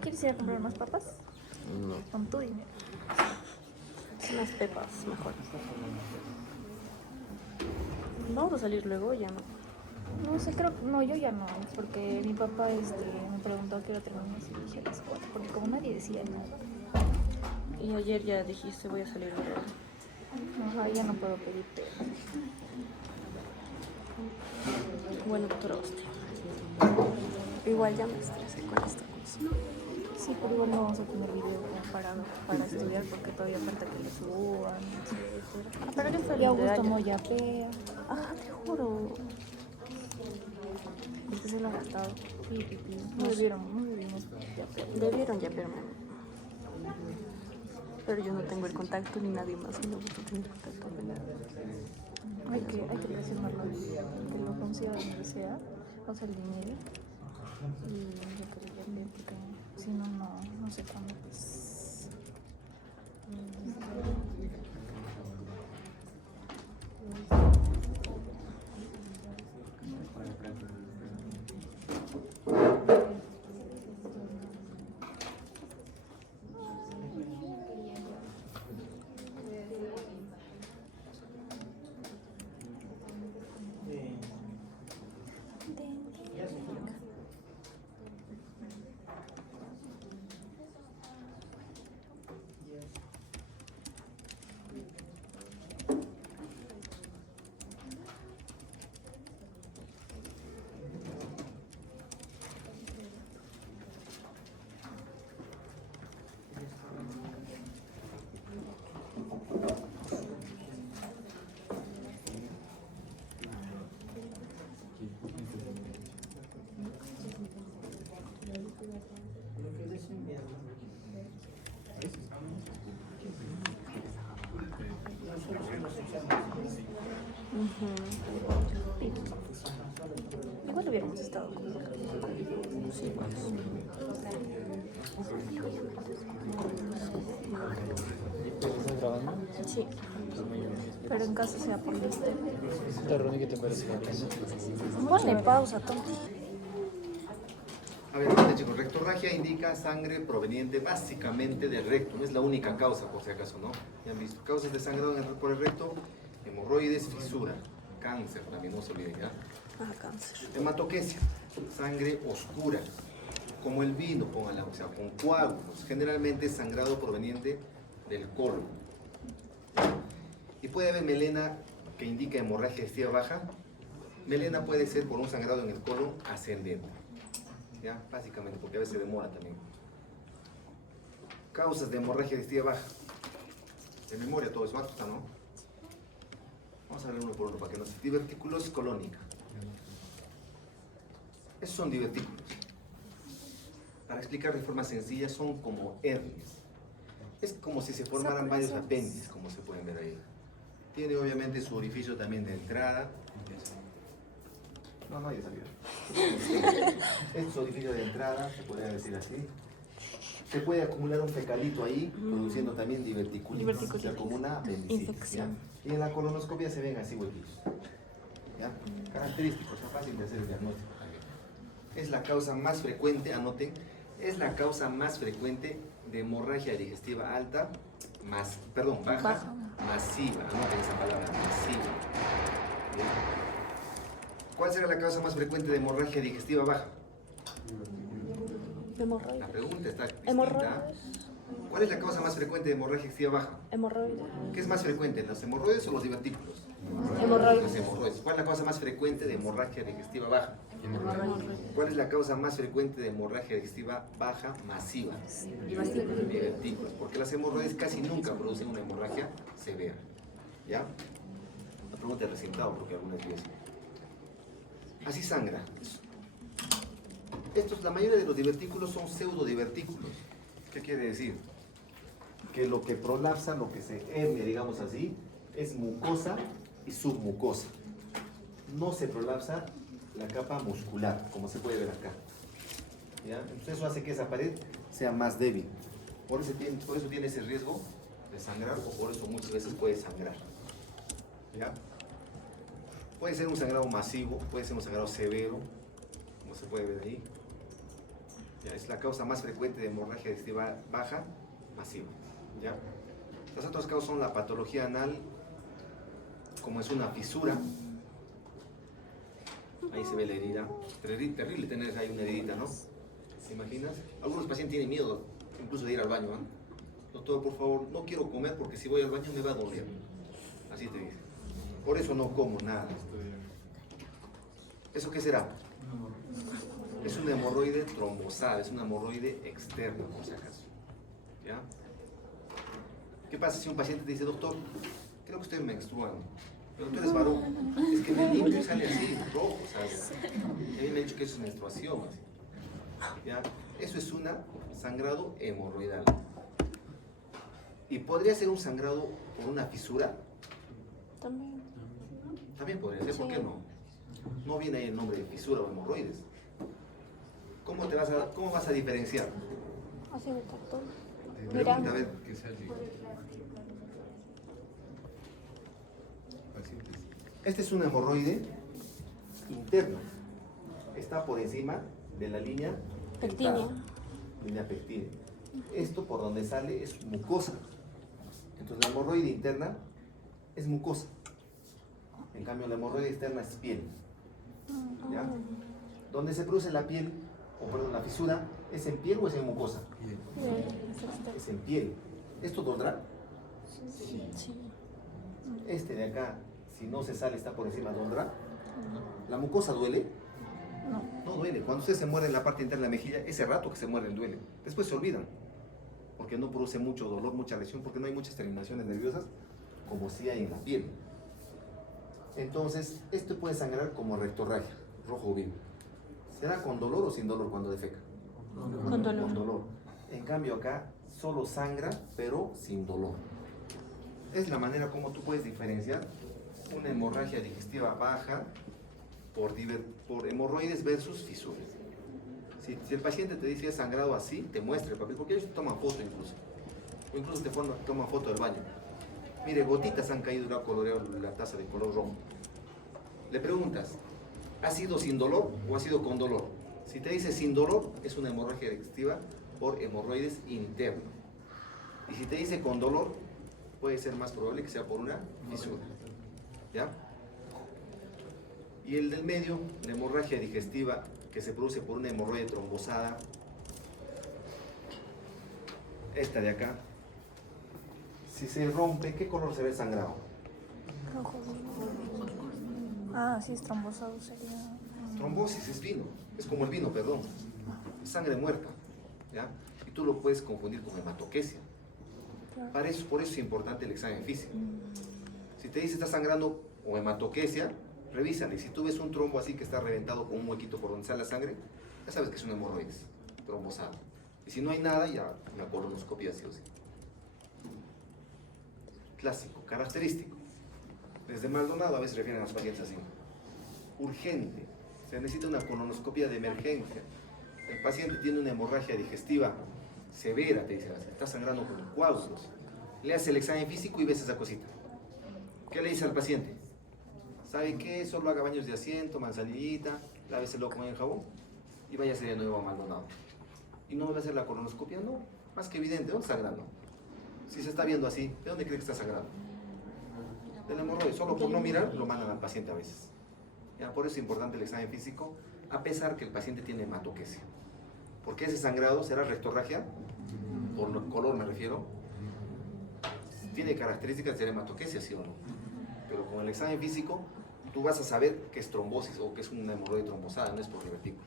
¿Quieres ir a comprar más papas? No, Con tu dinero. unas pepas mejor. Vamos a salir luego, ya no. No sé, no, yo ya no, porque mi papá me preguntó a qué hora terminas y dije a las 4, porque como nadie decía nada. Y ayer ya dijiste voy a salir luego. Ajá, ya no puedo pedirte. Bueno, doctora, usted. Igual ya me estresé con esta cosa. Sí, pero igual no vamos a tener video como para estudiar porque todavía falta que lo suban, etc. Pero yo fui Y Augusto no yapea. Ah, te juro. Este se lo ha gastado. No debimos yapear. Debieron ya verme. Pero yo no tengo el contacto ni nadie más. Y no gusta tener contacto con nadie. Hay que presionarlo, que lo consiga donde sea, o sea, el dinero. Y yo quería yapear porque si no, no sé cuándo, pues. Igual hubiéramos estado. Sí, pues. ¿Estás grabando? Sí. Pero en caso sea por lista. Ronnie, ¿qué te parece? Ponle pausa, tonto. A ver, fíjate, chicos, rectorragia indica sangre proveniente básicamente del recto. No es la única causa, por si acaso, ¿no? Ya han visto. Causas de sangrado por el recto: hemorroides, fisura, cáncer, también no se olviden, ¿ya? Ah, cáncer. Hematoquesia, sangre oscura, como el vino, póngala, o sea, con coágulos. Generalmente es sangrado proveniente del colon. Y puede haber melena que indica hemorragia digestiva baja. Melena puede ser por un sangrado en el colon ascendente. ¿Ya? Básicamente, porque a veces demora también. Causas de hemorragia digestiva baja. De memoria todo eso, ¿está, no? Vamos a ver uno por uno para que nos... Diverticulosis colónica. Esos son divertículos. Para explicar de forma sencilla, son como hernias. Es como si se formaran varios apéndices, como se pueden ver ahí. Tiene obviamente su orificio también de entrada. No, ya sabía. Es su orificio de entrada, se podría decir así. Se puede acumular un fecalito ahí, produciendo también diverticulitis, o sea, como una apendicitis. Infección. ¿Ya? Y en la colonoscopia se ven así huequitos. ¿Ya? Característicos, es fácil de hacer el diagnóstico también. Es la causa más frecuente, anoten, es la causa más frecuente de hemorragia digestiva alta, baja, masiva, anoten esa palabra, masiva. Bien. ¿Cuál será la causa más frecuente de hemorragia digestiva baja? La Hemorroides. pregunta está distinta. Hemorroides. ¿Cuál es la causa más frecuente de hemorragia digestiva baja? Hemorroides. ¿Qué es más frecuente, los hemorroides o los divertículos? Hemorroides. Los hemorroides. ¿Cuál es la causa más frecuente de hemorragia digestiva baja? Hemorroides. ¿Cuál es la causa más frecuente de hemorragia digestiva baja masiva? Divertículos. Porque las hemorroides casi nunca producen una hemorragia severa. ¿Ya? La pregunta es recintado porque algunas veces. Así sangra. La mayoría de los divertículos son pseudodivertículos. ¿Qué quiere decir? Que lo que prolapsa, lo que se hernia, digamos así, es mucosa y submucosa. No se prolapsa la capa muscular, como se puede ver acá. ¿Ya? Entonces eso hace que esa pared sea más débil. Por eso tiene ese riesgo de sangrar, o por eso muchas veces puede sangrar. ¿Ya? Puede ser un sangrado masivo, puede ser un sangrado severo, como se puede ver ahí. ¿Ya? Es la causa más frecuente de hemorragia digestiva baja, masiva. ¿Ya? Las otras causas son la patología anal, como es una fisura. Ahí se ve la herida. Terrible tener ahí una heridita, ¿no? ¿Te imaginas? Algunos pacientes tienen miedo incluso de ir al baño, ¿no? Doctor, por favor, no quiero comer porque si voy al baño me va a doler. Así te dice. Por eso no como nada. ¿Eso qué será? Es una hemorroide trombosada, es una hemorroide externa, por si acaso. ¿Ya? ¿Qué pasa si un paciente te dice, doctor, creo que estoy menstruando, pero tú eres varón? Es que me limpio y sale así, rojo, ¿sabes? Y a mí me han dicho que eso es menstruación. Así. ¿Ya? Eso es un sangrado hemorroidal. Y podría ser un sangrado por una fisura. También. También podría ser, ¿por qué no? No viene ahí el nombre de fisura o hemorroides. ¿Cómo vas a diferenciar? Así me trató. Pregunta, Mira. a ver. Este es un hemorroide interno. Está por encima de la línea Pectínea. dental, línea pectínea. Esto por donde sale es mucosa. Entonces la hemorroide interna es mucosa. En cambio la hemorroide externa es piel. ¿Ya? Donde se produce la piel, o perdón, la fisura, ¿es en piel o es en mucosa? Es en piel. ¿Esto dolerá? Sí. Este de acá, si no se sale, está por encima, ¿dolerá? ¿La mucosa duele? No duele. Cuando usted se muerde en la parte interna de la mejilla, ese rato que se muerden duele. Después se olvidan. Porque no produce mucho dolor, mucha lesión, porque no hay muchas terminaciones nerviosas como si hay en la piel. Entonces, esto puede sangrar como rectorragia, rojo vivo. ¿Será con dolor o sin dolor cuando defeca? Con dolor. Con dolor. En cambio acá solo sangra, pero sin dolor. Es la manera como tú puedes diferenciar una hemorragia digestiva baja por hemorroides versus fisuras. Si el paciente te dice sangrado así, te muestra el papel, porque ellos te toman foto incluso. O incluso te toman foto del baño. Mire, gotitas han caído y ha coloreado la taza de color rojo. Le preguntas, ¿ha sido sin dolor o ha sido con dolor? Si te dice sin dolor, es una hemorragia digestiva por hemorroides interno. Y si te dice con dolor, puede ser más probable que sea por una fisura. ¿Ya? Y el del medio, la hemorragia digestiva que se produce por una hemorroide trombosada. Esta de acá. Si se rompe, ¿qué color se ve el sangrado? Rojo. Ah, sí, es trombosado sería. Trombosis es vino, es como el vino, perdón. Es sangre muerta. ¿Ya? Y tú lo puedes confundir con hematoquesia. Por eso es importante el examen físico. Si te dice está sangrando o hematoquesia, revísale. Si tú ves un trombo así que está reventado con un huequito por donde sale la sangre, ya sabes que es un hemorroides trombosado. Y si no hay nada, ya una colonoscopia sí o sí. Clásico, característico. Desde Maldonado a veces refieren a los pacientes así. Urgente, se necesita una colonoscopia de emergencia. El paciente tiene una hemorragia digestiva severa, te dicen así, está sangrando con coágulos. Le hace el examen físico y ves esa cosita. ¿Qué le dice al paciente? ¿Sabe qué? Solo haga baños de asiento, manzanillita, láveselo con el jabón y váyase de nuevo a Maldonado. ¿Y no me va a hacer la colonoscopia? No, más que evidente, ¿dónde está sangrando? Si se está viendo así, ¿de dónde cree que está sangrando? del hemorroide. Solo por no mirar lo mandan al paciente a veces. ¿Ya? Por eso es importante el examen físico, a pesar que el paciente tiene hematoquesia. Porque ese sangrado será rectorragia, por color me refiero, tiene características de hematoquesia, sí o no. Pero con el examen físico, tú vas a saber que es trombosis o que es una hemorroide trombosada, no es por divertículo.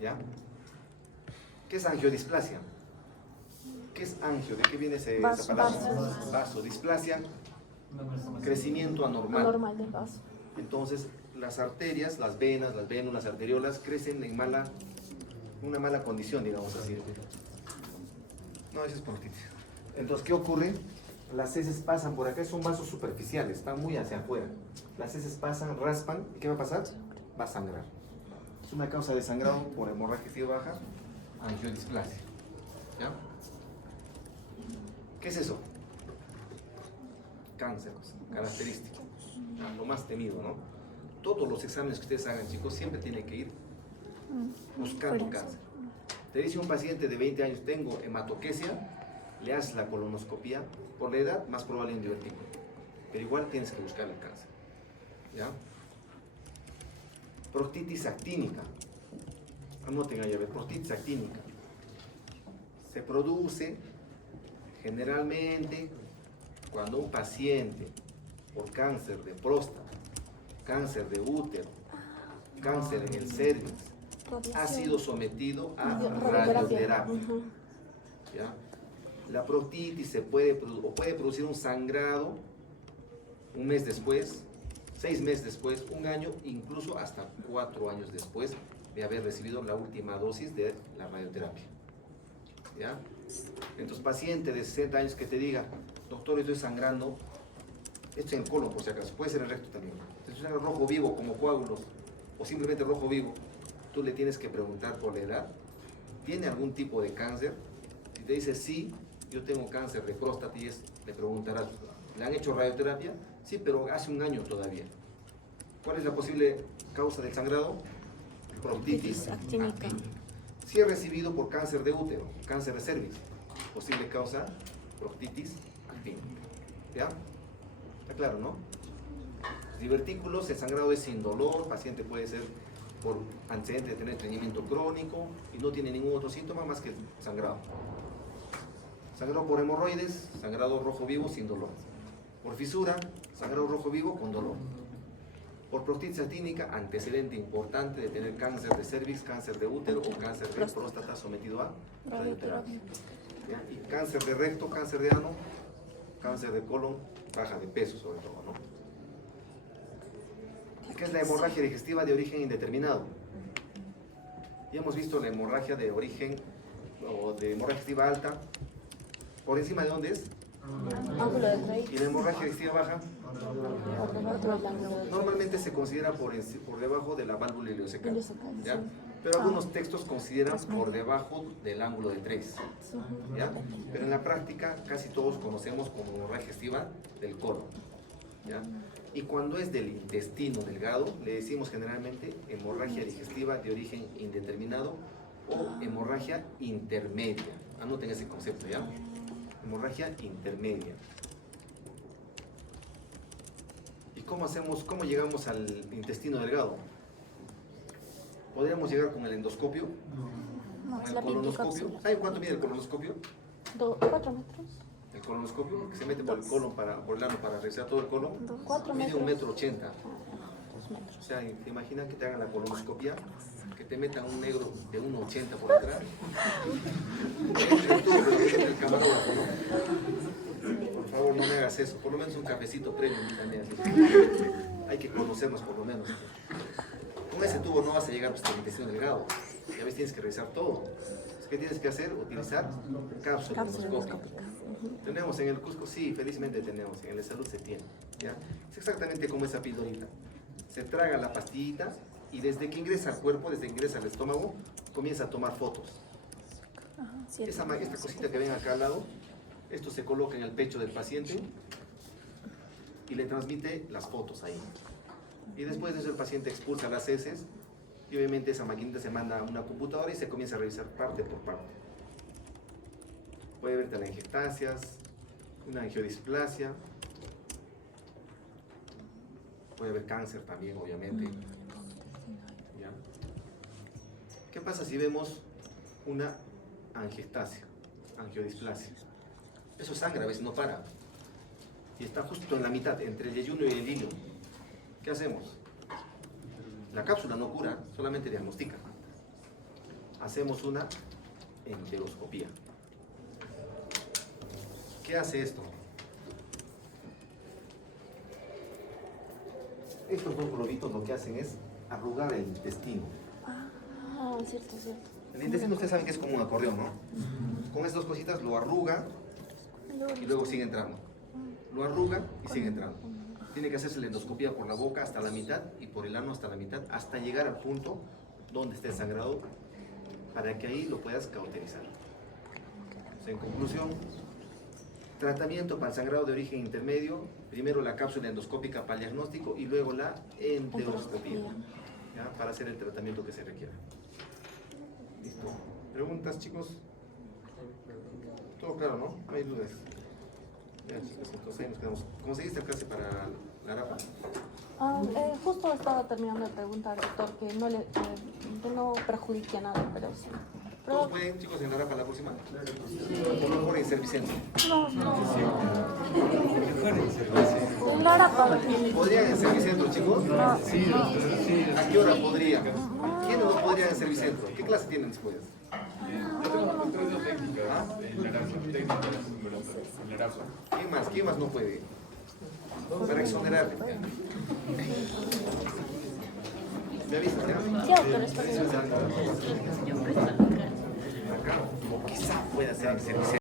¿Ya? ¿Qué es angiodisplasia? ¿Qué es angio? ¿De qué viene esa palabra? Vasodisplasia, crecimiento anormal. Normal del vaso. Entonces, las arterias, las venas, las vénulas, las arteriolas crecen en una mala condición, digamos así. No, eso es proctitis. Entonces, ¿qué ocurre? Las heces pasan por acá, son vasos superficiales, están muy hacia afuera. Las heces pasan, raspan, ¿y qué va a pasar? Va a sangrar. Es una causa de sangrado por hemorragia digestiva baja, angiodisplasia. ¿Ya? ¿Qué es eso? Cáncer, característico. Lo más temido, ¿no? Todos los exámenes que ustedes hagan, chicos, siempre tienen que ir buscando cáncer. Te dice un paciente de 20 años, tengo hematoquesia, le haces la colonoscopía, por la edad, más probable un divertículo. Pero igual tienes que buscar el cáncer. ¿Ya? Proctitis actínica. Anoten ahí, a ver, proctitis actínica. Se produce generalmente cuando un paciente por cáncer de próstata, cáncer de útero, cáncer en el cervix, ha sido sometido a radioterapia. ¿Ya? La proctitis puede producir un sangrado un mes después, 6 meses después, un año, incluso hasta 4 años después de haber recibido la última dosis de la radioterapia. ¿Ya? Entonces, paciente de 60 años que te diga, doctor, estoy sangrando, esto en el colon por si acaso, puede ser en el recto también. Si es rojo vivo como coágulos o simplemente rojo vivo, tú le tienes que preguntar por la edad, ¿tiene algún tipo de cáncer? Si te dice sí, yo tengo cáncer de próstata, y le preguntarás, ¿le han hecho radioterapia? Sí, pero hace un año todavía. ¿Cuál es la posible causa del sangrado? Proctitis actínica. Si es recibido por cáncer de útero, cáncer de cervix, posible causa, proctitis actínica. ¿Ya? Está claro, ¿no? Divertículos, el sangrado es sin dolor, paciente puede ser por antecedente de tener estreñimiento crónico y no tiene ningún otro síntoma más que el sangrado. Sangrado por hemorroides, sangrado rojo vivo sin dolor. Por fisura, sangrado rojo vivo con dolor. Por proctitis actínica, antecedente importante de tener cáncer de cervix, cáncer de útero o cáncer de próstata sometido a radioterapia. ¿Ya? Y cáncer de recto, cáncer de ano, cáncer de colon, baja de peso sobre todo, ¿no? ¿Qué es la hemorragia digestiva de origen indeterminado? Ya hemos visto la hemorragia de origen o de hemorragia digestiva alta. ¿Por encima de dónde es? Ángulo de Drake. ¿Y la hemorragia digestiva baja? Por debajo del ángulo de Normalmente se considera por debajo de la válvula ileocecal. Ileocecal, ¿Ya? sí. Pero algunos textos consideran por debajo del ángulo de Trace. ¿Ya? Pero en la práctica casi todos conocemos como hemorragia digestiva del colon. ¿Ya? Y cuando es del intestino delgado, le decimos generalmente hemorragia digestiva de origen indeterminado o hemorragia intermedia. Anoten ese concepto, ¿ya? Hemorragia intermedia. ¿Y cómo llegamos al intestino delgado? ¿Podríamos llegar con el endoscopio? No, ¿Con el la colonoscopio? pipicápsula. ¿Saben cuánto mide el colonoscopio? 4 metros. El colonoscopio, que se mete por el colon, por el ano para revisar todo el colon, 4 mide metros. 1,80 m. 2 metros. O sea, ¿te imaginas que te hagan la colonoscopia? Que te metan un negro de 1,80 por detrás. El camarógrafo, ¿no? Por favor, no me hagas eso. Por lo menos un cafecito premium también. Hay que conocernos por lo menos. Con ese tubo no vas a llegar hasta el intestino delgado. Ya ves, tienes que revisar todo. ¿Qué tienes que hacer? Utilizar cápsula endoscópica. ¿Tenemos en el Cusco? Sí, felizmente tenemos. En el Salud se tiene. ¿Ya? Es exactamente como esa pildorita. Se traga la pastillita y desde que ingresa al cuerpo, desde que ingresa al estómago, comienza a tomar fotos. Esta cosita que ven acá al lado, esto se coloca en el pecho del paciente y le transmite las fotos ahí. Y después de eso el paciente expulsa las heces y obviamente esa maquinita se manda a una computadora y se comienza a revisar parte por parte. Puede ver telangiectasias, una angiodisplasia, puede haber cáncer también, obviamente. ¿Ya? ¿Qué pasa si vemos una angiostasia, angiodisplasia? Eso sangra, a veces no para. Y está justo en la mitad, entre el yeyuno y el ilium. ¿Qué hacemos? La cápsula no cura, solamente diagnostica. Hacemos una enteroscopía. ¿Qué hace esto? Estos dos globitos lo que hacen es arrugar el intestino. Ah, cierto, cierto. El intestino ustedes saben que es como un acordeón, ¿no? Con estas dos cositas lo arruga y luego sigue entrando. Lo arruga y sigue entrando. Tiene que hacerse la endoscopía por la boca hasta la mitad y por el ano hasta la mitad, hasta llegar al punto donde esté el sangrado, para que ahí lo puedas cauterizar. O sea, en conclusión, tratamiento para el sangrado de origen intermedio: primero la cápsula endoscópica para el diagnóstico y luego la enteroscopía, ¿ya? Para hacer el tratamiento que se requiera. ¿Listo? ¿Preguntas, chicos? Todo claro, ¿no? No hay dudas. Ya, chicos, entonces ahí nos quedamos. ¿Conseguiste el clase para la ARAPA? Justo estaba terminando de preguntar, doctor, que no perjudique a nada, pero sí. ¿Todos pueden, chicos, en la ARAPA la próxima? Por lo mejor en Servicentro. ¿Podrían en Servicentro, chicos? Sí. ¿A qué hora podrían? ¿Quiénes no podrían en Servicentro? ¿Qué clase tienen después? Yo tengo control de técnica, en la ARAPA. ¿Quién más no puede? Para exonerarle. ¿Me avisas, ya? Ya, pero está bien. Acá, o quizá pueda ser en Servicentro.